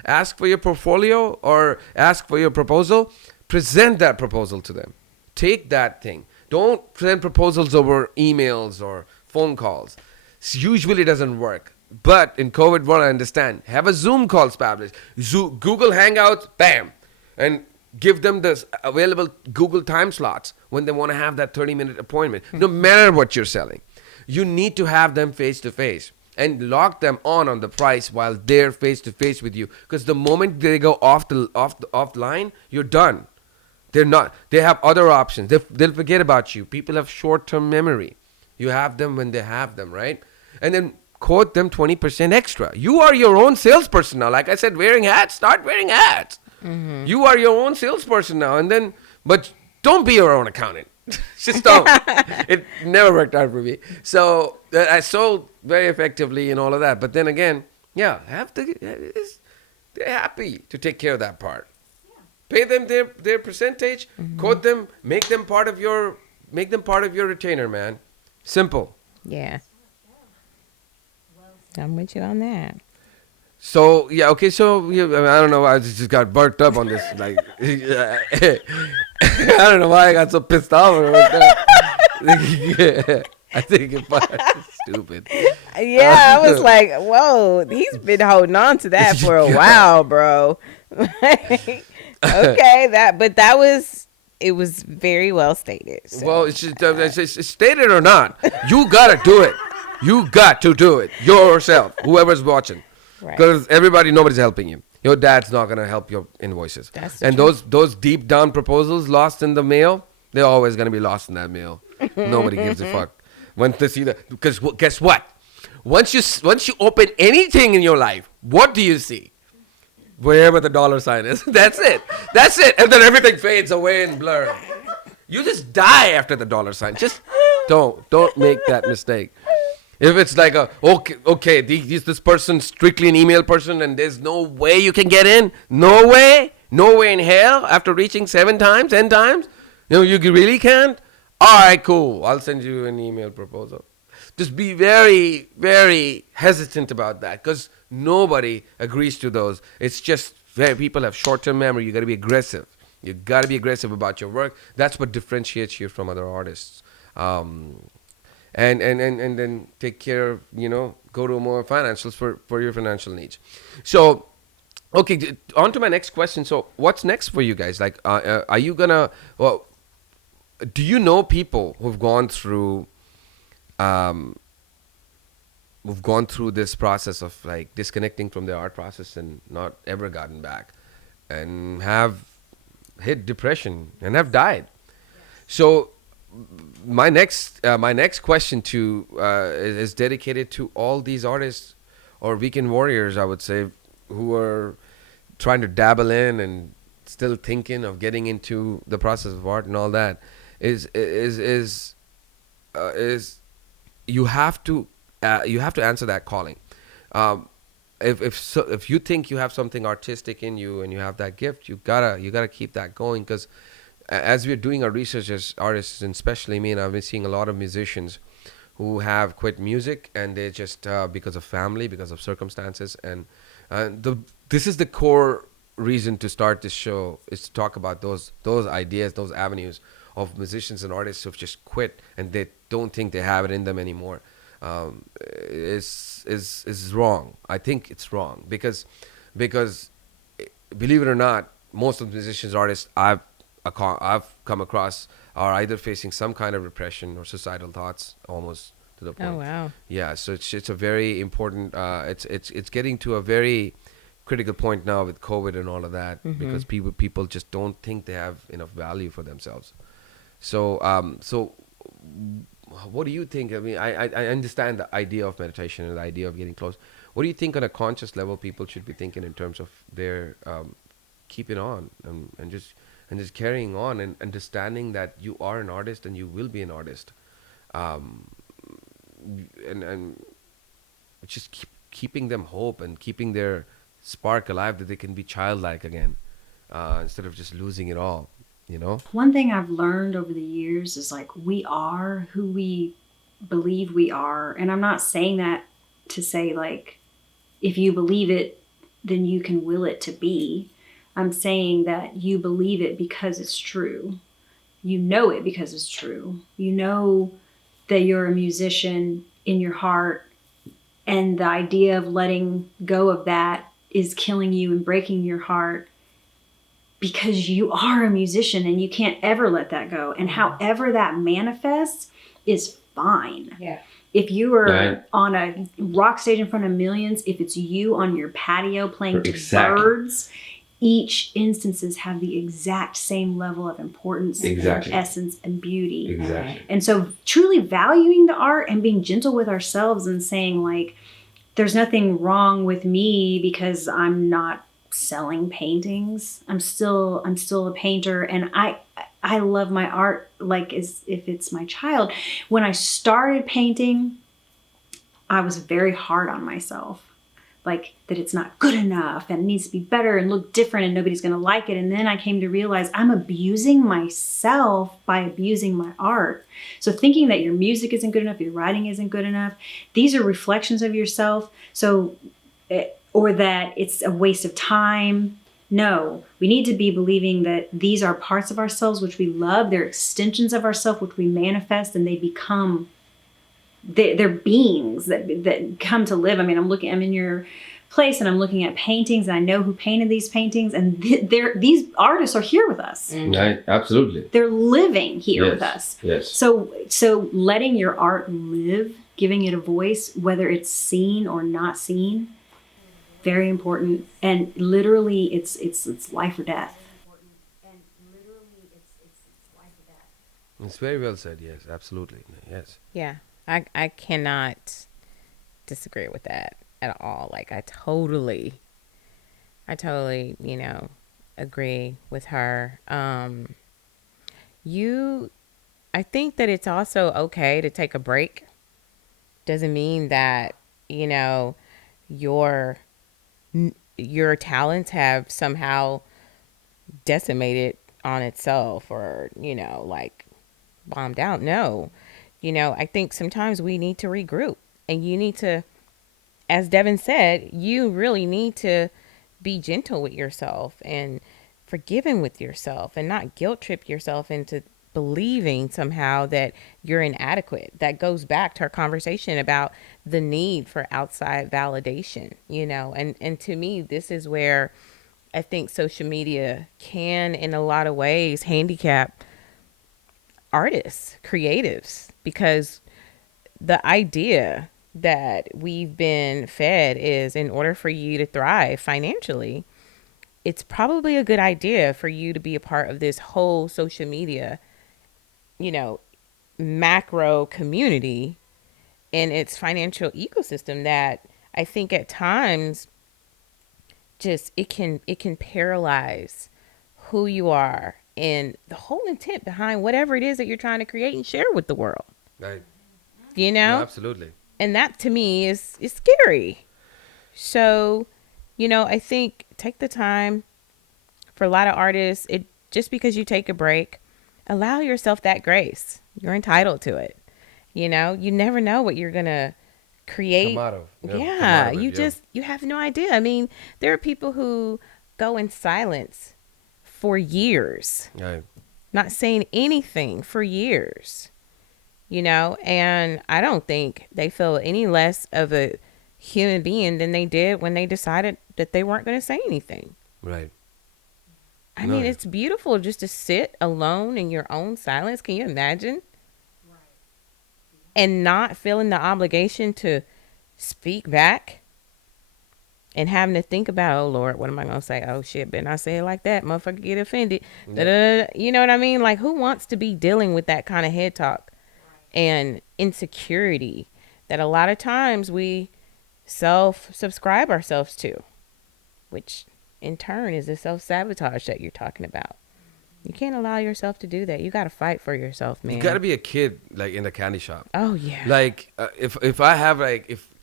ask for your portfolio or ask for your proposal, present that proposal to them. Take that thing. Don't send proposals over emails or phone calls. It usually doesn't work. But in COVID world, I understand. Have a Zoom call established. Google Hangouts, bam. And give them the available Google time slots when they want to have that 30-minute appointment. No matter what you're selling. You need to have them face-to-face. And lock them on the price while they're face-to-face with you. Because the moment they go off the line, you're done. They're not. They have other options. They'll forget about you. People have short-term memory. You have them when they have them, right? And then quote them 20% extra. You are your own salesperson now. Like I said, wearing hats, start wearing hats. Mm-hmm. You are your own salesperson now. But don't be your own accountant. Just don't. It never worked out for me. So I sold very effectively and all of that. But then again, yeah, they're happy to take care of that part. Pay them their percentage, quote them, make them part of your retainer, man. Simple. Yeah. I'm with you on that. So yeah, okay. So I don't know. I just got burnt up on this. Like, I don't know why I got so pissed off. I think it's stupid. Yeah, I was like, whoa, he's been holding on to that for a while, bro. Okay, it was very well stated. So. Well, it's stated or not, you gotta do it. You got to do it yourself, whoever's watching, because nobody's helping you. Your dad's not gonna help your invoices. And those deep down proposals lost in the mail, they're always gonna be lost in that mail. Nobody gives a fuck when they see that. Because guess what? Once you open anything in your life, what do you see? Wherever the dollar sign is. That's it. And then everything fades away and blur. You just die after the dollar sign. Just don't make that mistake. If it's like this person's strictly an email person and there's no way you can get in, no way in hell after reaching 7 times, 10 times, you really can't. All right, cool. I'll send you an email proposal. Just be very, very hesitant about that because nobody agrees to those. It's just people have short-term memory. You got to be aggressive. You got to be aggressive about your work. That's what differentiates you from other artists. And then take care of, go to more financials for your financial needs. So, okay, on to my next question. So what's next for you guys? Like, are you gonna, do you know people who've gone through this process of like disconnecting from their art process and not ever gotten back and have hit depression and have died? So my next question is dedicated to all these artists or weekend warriors, I would say, who are trying to dabble in and still thinking of getting into the process of art and all that. Is you have to answer that calling. If you think you have something artistic in you and you have that gift, you gotta keep that going, because as we're doing our research as artists, and especially me, and I've been seeing a lot of musicians who have quit music and they just because of family, because of circumstances, and this is the core reason to start this show, is to talk about those ideas, those avenues of musicians and artists who've just quit and they don't think they have it in them anymore. Is wrong. I think it's wrong because believe it or not, most of the musicians, artists I've come across are either facing some kind of repression or suicidal thoughts almost to to the point. Oh wow. Yeah, so it's a very important. It's getting to a very critical point now with COVID and all of that, because people just don't think they have enough value for themselves. So what do you think? I mean, I understand the idea of meditation and the idea of getting close. What do you think on a conscious level people should be thinking in terms of their keeping on and just carrying on and understanding that you are an artist and you will be an artist, um, and just keeping them hope and keeping their spark alive, that they can be childlike again, instead of just losing it all, you know? One thing I've learned over the years is like we are who we believe we are. And I'm not saying that to say like if you believe it, then you can will it to be. I'm saying that you believe it because it's true. You know it because it's true. You know that you're a musician in your heart, and the idea of letting go of that is killing you and breaking your heart, because you are a musician and you can't ever let that go. And however that manifests is fine. Yeah. If you are Right. on a rock stage in front of millions, if it's you on your patio playing to Exactly. birds, each instances have the exact same level of importance, Exactly. and essence, and beauty. Exactly. And so truly valuing the art and being gentle with ourselves and saying like, there's nothing wrong with me because I'm not selling paintings. I'm still a painter, and I love my art like as if it's my child. When I started painting, I was very hard on myself. Like that it's not good enough and it needs to be better and look different and nobody's going to like it. And then I came to realize I'm abusing myself by abusing my art. So thinking that your music isn't good enough, your writing isn't good enough, these are reflections of yourself. So, or that it's a waste of time. No, we need to be believing that these are parts of ourselves which we love. They're extensions of ourselves which we manifest, and they become they're beings that come to live. I mean, I'm in your place and I'm looking at paintings, and I know who painted these paintings, and these artists are here with us. Right, absolutely. They're living here Yes, with us. yes. So letting your art live, giving it a voice, whether it's seen or not seen, very important. And literally it's life or death. It's very well said. Yes, absolutely. Yes. Yeah. I cannot disagree with that at all. Like I totally, agree with her. I think that it's also okay to take a break. Doesn't mean that, your talents have somehow decimated on itself or, like bombed out. No. I think sometimes we need to regroup, and you need to, as Dehvon said, you really need to be gentle with yourself and forgiving with yourself, and not guilt trip yourself into believing somehow that you're inadequate. That goes back to our conversation about the need for outside validation, and to me, this is where I think social media can, in a lot of ways, handicap artists, creatives, because the idea that we've been fed is in order for you to thrive financially, it's probably a good idea for you to be a part of this whole social media, macro community and its financial ecosystem that I think at times just it can paralyze who you are and the whole intent behind whatever it is that you're trying to create and share with the world. Right. No, No, absolutely. and that to me is scary. So, I think take the time. For a lot of artists, it just because you take a break, allow yourself that grace. You're entitled to it. You never know what you're gonna create. Come out of. Come Yeah, out of it, you have no idea. I mean, there are people who go in silence for years, Right. not saying anything for years, and I don't think they feel any less of a human being than they did when they decided that they weren't going to say anything. Right. I No, mean, yeah. it's beautiful just to sit alone in your own silence. Can you imagine? and not feeling the obligation to speak back and having to think about, oh Lord, what am I gonna say? Oh shit, better not say it like that. Motherfucker get offended. Yep. Da-da-da-da. You know what I mean? Like, who wants to be dealing with that kind of head talk and insecurity that a lot of times we self subscribe ourselves to, which in turn is the self sabotage that you're talking about. You can't allow yourself to do that. You got to fight for yourself, man. You gotta be a kid, like in the candy shop. Oh yeah. Like if I have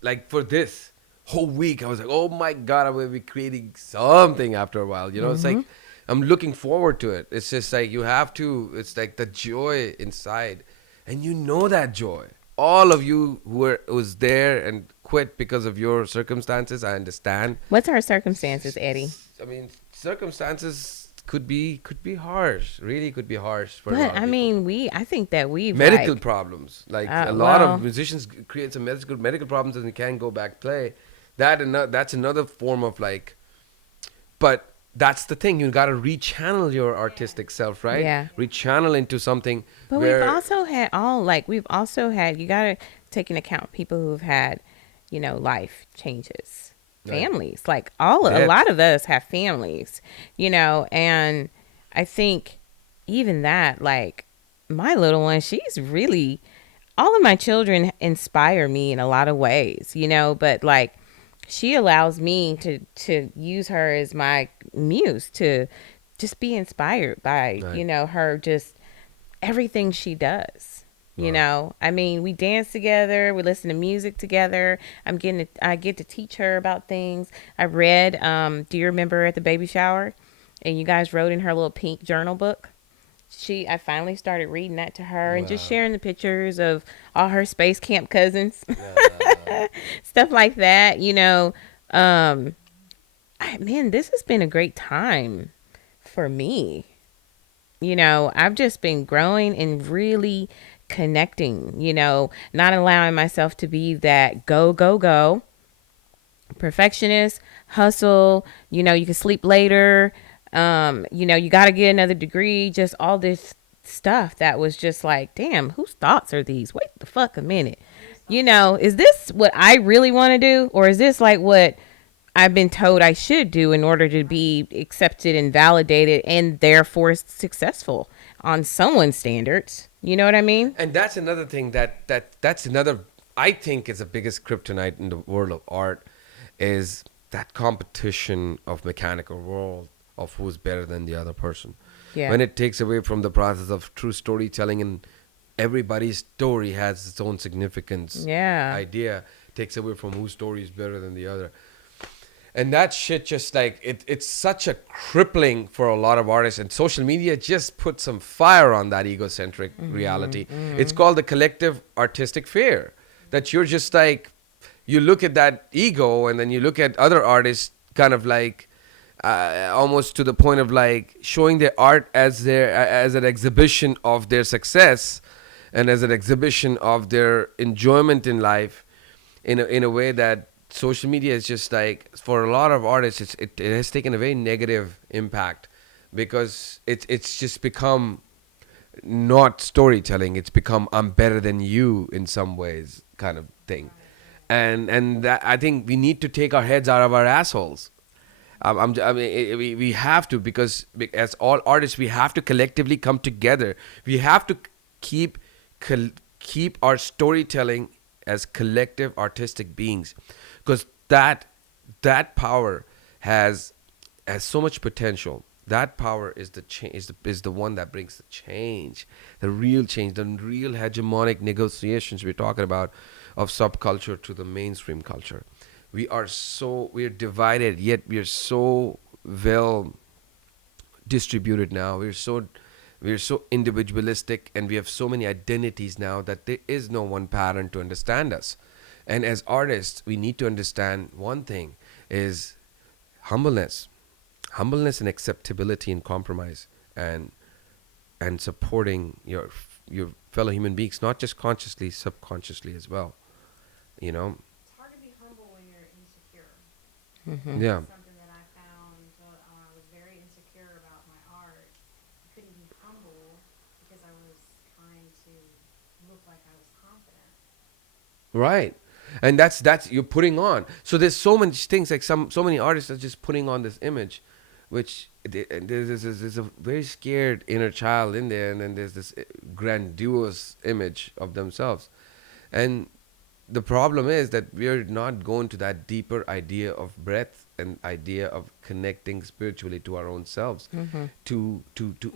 like for this whole week, I was like, oh my god, I will be creating something after a while. You know, it's like I'm looking forward to it. It's just like you have to. It's like the joy inside, and you know that joy. All of you was there and quit because of your circumstances, I understand. What's our circumstances, Eddie? I mean, circumstances could be harsh. Really, could be harsh for a lot But of I people. mean, I think that we've Medical like, problems, like a lot well, of musicians create some medical problems and they can't go back play. That's another form of like, but that's the thing. You got to rechannel your artistic self, right? Yeah. Rechannel into something but where we've also had, you got to take into account people who've had, life changes, Right. families, like a Death. lot of us have families, and I think even that, like my little one, she's really, all of my children inspire me in a lot of ways, but like she allows me to use her as my muse to just be inspired by, Right. her, just everything she does. Wow. I mean, we dance together, we listen to music together. I get to teach her about things. I read, do you remember at the baby shower? And you guys wrote in her little pink journal book. I finally started reading that to her and just Wow. sharing the pictures of all her space camp cousins, Yeah. stuff like that. Man, this has been a great time for me. I've just been growing and really connecting, not allowing myself to be that go, go, go, perfectionist, hustle, you can sleep later, you got to get another degree, just all this stuff that was just like, damn, whose thoughts are these? Wait the fuck a minute. Is this what I really want to do? Or is this like what I've been told I should do in order to be accepted and validated and therefore successful on someone's standards? You know what I mean? And that's another thing that's another, I think, is the biggest kryptonite in the world of art, is that competition of mechanical world of who's better than the other person. Yeah. When it takes away from the process of true storytelling, and everybody's story has its own significance. Yeah. Idea takes away from whose story is better than the other. And that shit just like it's such a crippling for a lot of artists, and social media just put some fire on that egocentric reality. It's called the collective artistic fear, that you're just like, you look at that ego and then you look at other artists kind of like almost to the point of like showing their art as an exhibition of their success and as an exhibition of their enjoyment in life, in a way that social media is just like, for a lot of artists, it has taken a very negative impact, because it's just become not storytelling. It's become, I'm better than you in some ways kind of thing. And that, I think we need to take our heads out of our assholes. I mean, we have to, because as all artists, we have to collectively come together. We have to keep keep our storytelling as collective artistic beings, because that power has so much potential. That power is the is the one that brings the change, the real change, the real hegemonic negotiations we're talking about, of subculture to the mainstream culture. We're divided, yet we're so well distributed now. We're so individualistic, and we have so many identities now that there is no one pattern to understand us. And as artists, we need to understand one thing, is humbleness and acceptability and compromise, and supporting your fellow human beings, not just consciously, subconsciously as well, you know. It's hard to be humble when you're insecure. Yeah. That's something that I found when I was very insecure about my art. I couldn't be humble because I was trying to look like I was confident. Right. And that's you're putting on. So there's so many things, like so many artists are just putting on this image, which there's a very scared inner child in there, and then there's this grandiose image of themselves. And the problem is that we're not going to that deeper idea of breath and idea of connecting spiritually to our own selves, to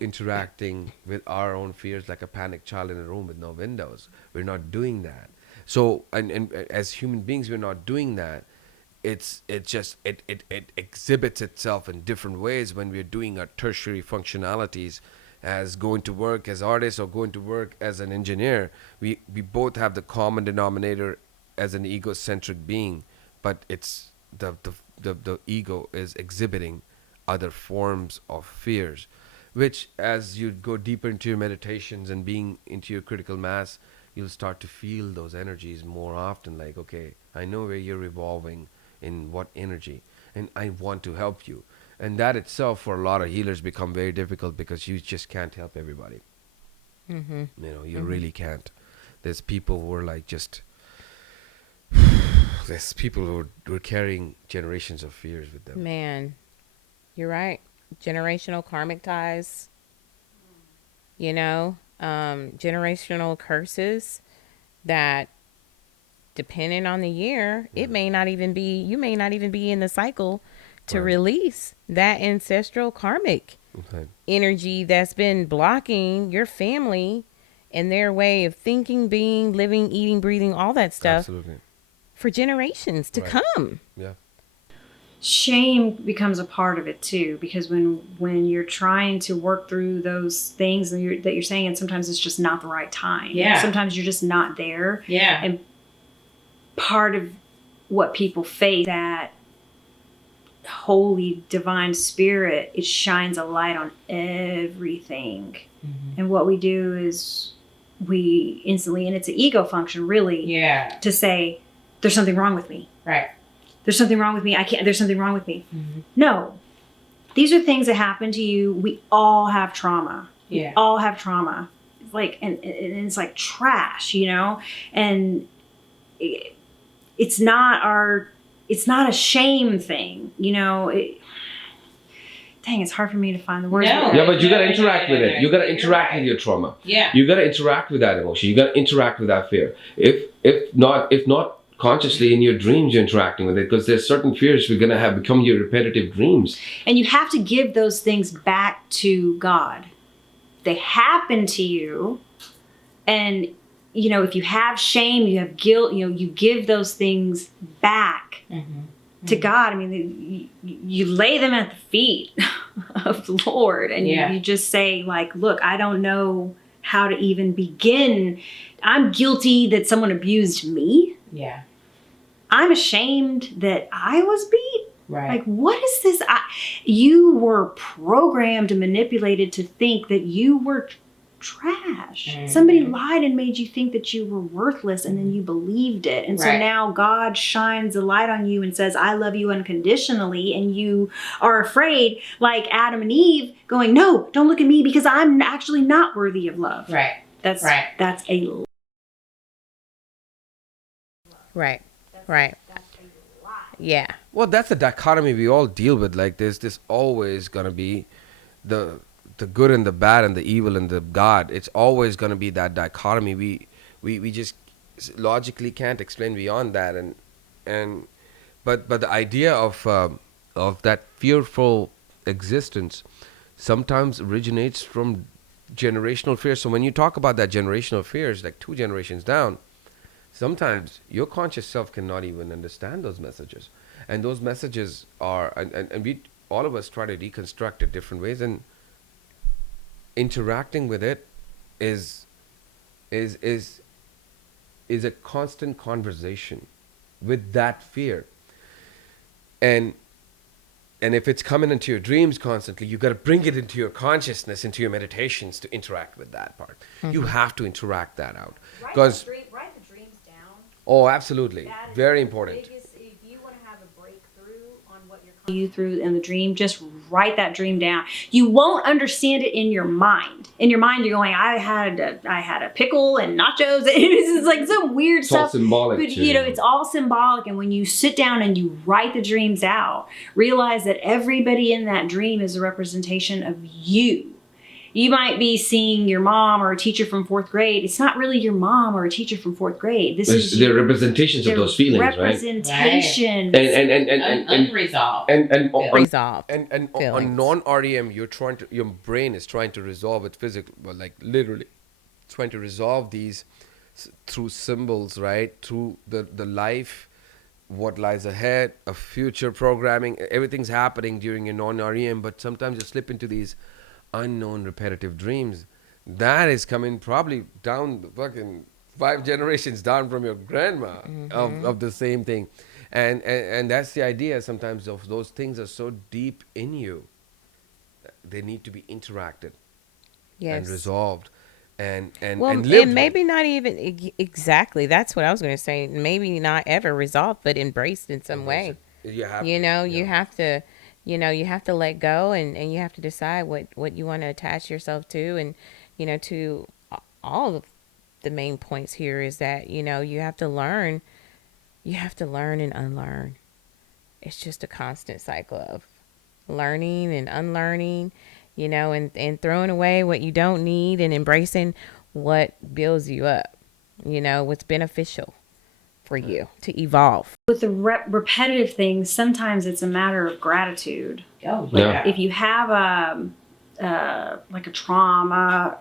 interacting with our own fears like a panicked child in a room with no windows. We're not doing that. So and as human beings, we're not doing that. It exhibits itself in different ways when we're doing our tertiary functionalities, as going to work as artists or going to work as an engineer. We both have the common denominator as an egocentric being, but it's the ego is exhibiting other forms of fears, which as you go deeper into your meditations and being into your critical mass, you'll start to feel those energies more often, like, okay, I know where you're evolving, in what energy, and I want to help you. And that itself for a lot of healers become very difficult, because you just can't help everybody. You really can't. There's people who are like just there's people who are carrying generations of fears with them. Man, you're right. Generational karmic ties, generational curses that, depending on the year, it may not even be, you may not even be in the cycle to release that ancestral karmic energy that's been blocking your family and their way of thinking, being, living, eating, breathing, all that stuff. Absolutely. For generations to come. Yeah. Shame becomes a part of it too, because when you're trying to work through those things that you're saying, and sometimes it's just not the right time. Yeah. Sometimes you're just not there. Yeah. And part of what people face, that holy divine spirit, it shines a light on everything. And what we do is we instantly, and it's an ego function really, to say, there's something wrong with me. Right. There's something wrong with me. There's something wrong with me. No. These are things that happen to you. We all have trauma. Yeah. We all have trauma. It's like, and it's like trash, and it's not a shame thing, dang, it's hard for me to find the words. No. Yeah, but you gotta interact with it. You gotta interact with your trauma. Yeah. You gotta interact with that emotion. You gotta interact with that fear. If not consciously, in your dreams, you're interacting with it, because there's certain fears we're gonna have become your repetitive dreams. And you have to give those things back to God. They happen to you, and if you have shame, you have guilt, you give those things back to God. I mean, you lay them at the feet of the Lord, and you just say, like, look, I don't know how to even begin. I'm guilty that someone abused me. Yeah. I'm ashamed that I was beat. Right. Like, what is this? You were programmed and manipulated to think that you were trash. Somebody lied and made you think that you were worthless, and then you believed it. And so now God shines a light on you and says, I love you unconditionally, and you are afraid, like Adam and Eve, going, no, don't look at me, because I'm actually not worthy of love. Right. That's a Right. Right. Yeah. Well, that's a dichotomy we all deal with. Like, there's always gonna be the good and the bad and the evil and the God. It's always gonna be that dichotomy. We just logically can't explain beyond that. But the idea of that fearful existence sometimes originates from generational fears. So when you talk about that generational fears, like 2 generations down, sometimes your conscious self cannot even understand those messages. And those messages are, and we, all of us, try to deconstruct it different ways, and interacting with it is a constant conversation with that fear. And if it's coming into your dreams constantly, you got to bring it into your consciousness, into your meditations, to interact with that part. You have to interact that out. Because write the dreams down. Oh, absolutely. Very important. If you want to have a breakthrough on what you're you through in the dream, just write that dream down. You won't understand it in your mind. in your mind you're going, I had a pickle and nachos. It's like some weird It's stuff. all symbolic. But it's all symbolic. And when you sit down and you write the dreams out, realize that everybody in that dream is a representation of you. You might be seeing your mom or a teacher from 4th grade. It's not really your mom or a teacher from 4th grade. They're representations of those feelings, right? Representations. And unresolved. Resolved. And on non-REM, your brain is trying to resolve it physically, well, like literally, trying to resolve these through symbols, right? Through the life, what lies ahead, a future programming. Everything's happening during your non-REM, but sometimes you slip into these unknown repetitive dreams. That is coming probably down the fucking 5 generations down from your grandma of the same thing. And that's the idea sometimes of those things are so deep in you. They need to be interacted and resolved and lived and maybe not even exactly. That's what I was going to say. Maybe not ever resolved, but embraced in some way. You have you have to, you have to let go and you have to decide what you want to attach yourself to. And, to all of the main points here is that, you have to learn and unlearn. It's just a constant cycle of learning and unlearning, and throwing away what you don't need and embracing what builds you up, what's beneficial for you to evolve. With the repetitive things, sometimes it's a matter of gratitude. Oh, yeah. If you have like a trauma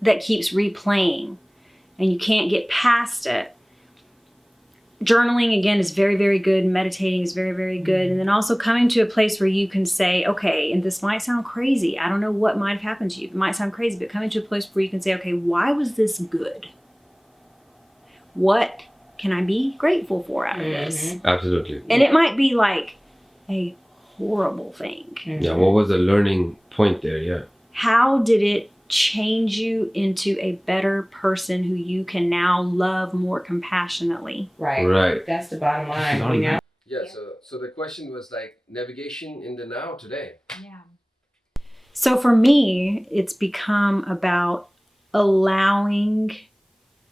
that keeps replaying and you can't get past it, journaling again is very, very good. Meditating is very, very good. And then also coming to a place where you can say, okay, and this might sound crazy. I don't know what might have happened to you. It might sound crazy, but coming to a place where you can say, okay, why was this good? What can I be grateful for out of this? Absolutely. And it might be like a horrible thing. Yeah, what was the learning point there? Yeah. How did it change you into a better person who you can now love more compassionately? Right. That's the bottom line, Yeah, so the question was like navigation in the now today. Yeah. So for me, it's become about allowing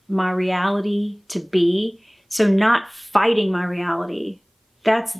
my reality to be. So not fighting my reality. That's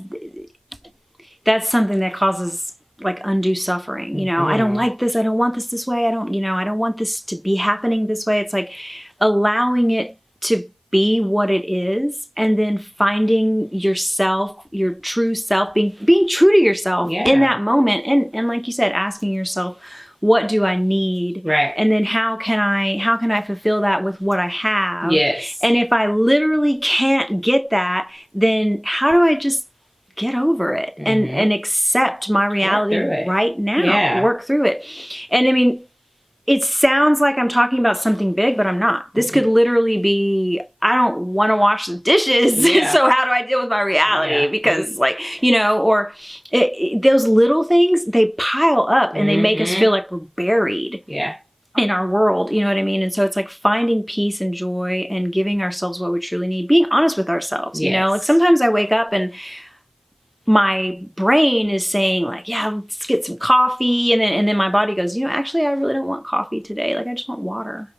something that causes like undue suffering. I don't like this. I don't want this way. I don't want this to be happening this way. It's like allowing it to be what it is, and then finding yourself, your true self, being true to yourself in that moment. And like you said, asking yourself, what do I need? Right. And then how can I fulfill that with what I have? Yes. And if I literally can't get that, then how do I just get over it and accept my reality right now? Yeah. Work through it. And I mean, it sounds like I'm talking about something big, but I'm not. This could literally be, I don't want to wash the dishes. Yeah. So how do I deal with my reality? Because or those little things, they pile up and they make us feel like we're buried in our world. You know what I mean? And so it's like finding peace and joy and giving ourselves what we truly need, being honest with ourselves. Like sometimes I wake up and my brain is saying like, yeah, let's get some coffee. And then my body goes, actually, I really don't want coffee today. Like, I just want water.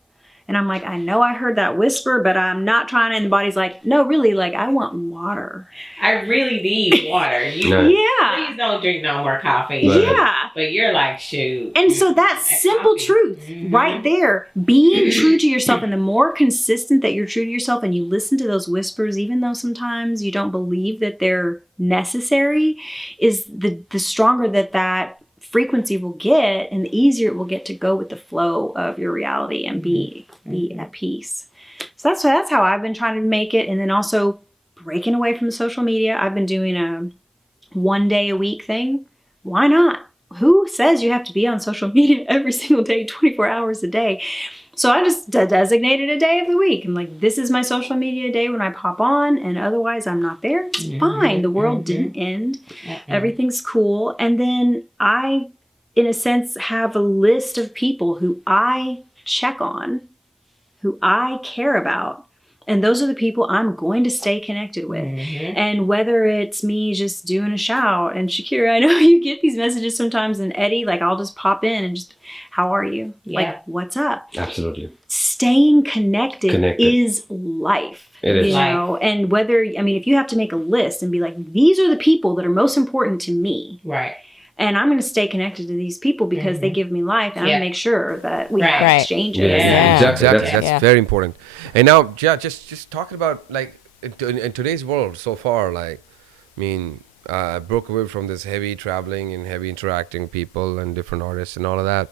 And I'm like, I know I heard that whisper, but I'm not trying to. And the body's like, no, really, like, I want water. I really need water. Please don't drink no more coffee. Yeah. But you're like, shoot. And so that simple truth right there, being true to yourself, and the more consistent that you're true to yourself and you listen to those whispers, even though sometimes you don't believe that they're necessary, is the stronger that frequency will get, and the easier it will get to go with the flow of your reality and be at peace. So that's how I've been trying to make it. And then also breaking away from the social media. I've been doing a 1 day a week thing. Why not? Who says you have to be on social media every single day, 24 hours a day? So I just designated a day of the week. I'm like, this is my social media day when I pop on, and otherwise I'm not there. It's fine. The world didn't end. Everything's cool. And then I, in a sense, have a list of people who I check on, who I care about. And those are the people I'm going to stay connected with. And whether it's me just doing a shout, and Shakira, I know you get these messages sometimes, and Eddie, like I'll just pop in and just, how are you? Yeah. Like, what's up? Absolutely. Staying connected is life. It is. You know, and whether, I mean, if you have to make a list and be like, these are the people that are most important to me. Right. And I'm going to stay connected to these people because they give me life, and I'm going to make sure that we have exchanges. Exactly. That's very important. And now, just talking about like in today's world so far, like, I mean, I broke away from this heavy traveling and heavy interacting people and different artists and all of that.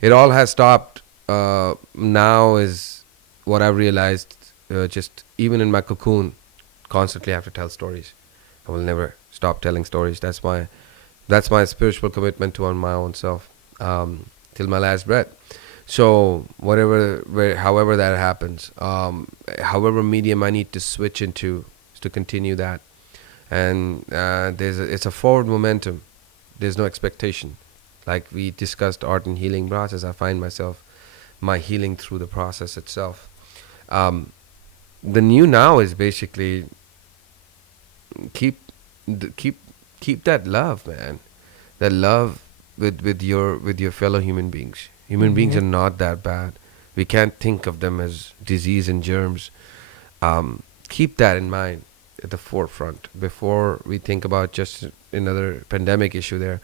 It all has stopped. Now is what I've realized. Just even in my cocoon, constantly have to tell stories. I will never stop telling stories. That's my spiritual commitment to on my own self, till my last breath. So however that happens, however medium I need to switch into to continue that, and it's a forward momentum. There's no expectation. Like we discussed, art and healing process. I find my healing through the process itself. The new now is basically keep that love, man. That love with your fellow human beings. Human beings are not that bad. We can't think of them as disease and germs. Keep that in mind at the forefront before we think about just another pandemic issue there.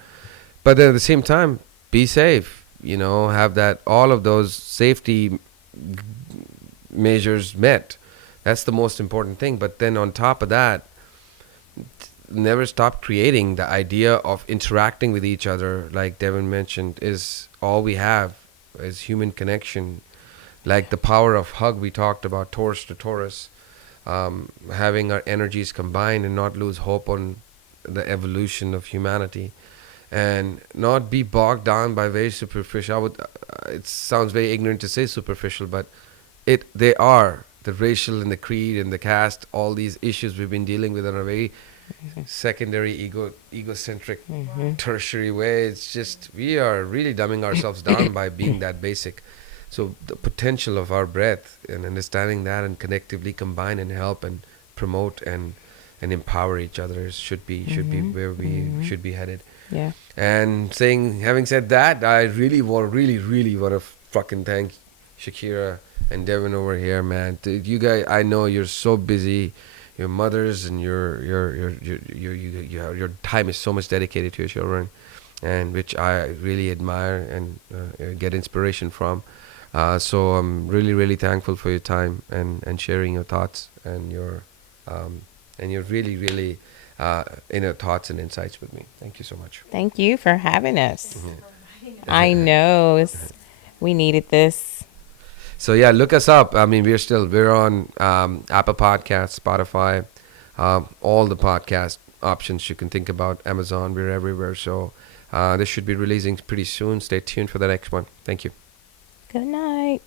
But then at the same time, be safe. You know, have that all of those safety measures met. That's the most important thing. But then on top of that, never stop creating. The idea of interacting with each other, like Dehvon mentioned, is all we have is human connection. Like the power of hug we talked about, Taurus to Taurus, having our energies combined and not lose hope on the evolution of humanity, and not be bogged down by very superficial. It sounds very ignorant to say superficial, but they are the racial and the creed and the caste, all these issues we've been dealing with in a very secondary egocentric tertiary way. It's just we are really dumbing ourselves down by being that basic. So the potential of our breath and understanding that and collectively combine and help and promote and empower each other should be where we should be headed. Yeah. And having said that, I really want to fucking thank Shakira and Dehvon over here, man. You guys, I know you're so busy. Your mothers and your time is so much dedicated to your children, and which I really admire and get inspiration from. So I'm really thankful for your time and sharing your thoughts and your really inner thoughts and insights with me. Thank you so much. Thank you for having us. I know we needed this. So yeah, look us up. I mean, we're on Apple Podcasts, Spotify, all the podcast options you can think about, Amazon. We're everywhere. So this should be releasing pretty soon. Stay tuned for the next one. Thank you. Good night.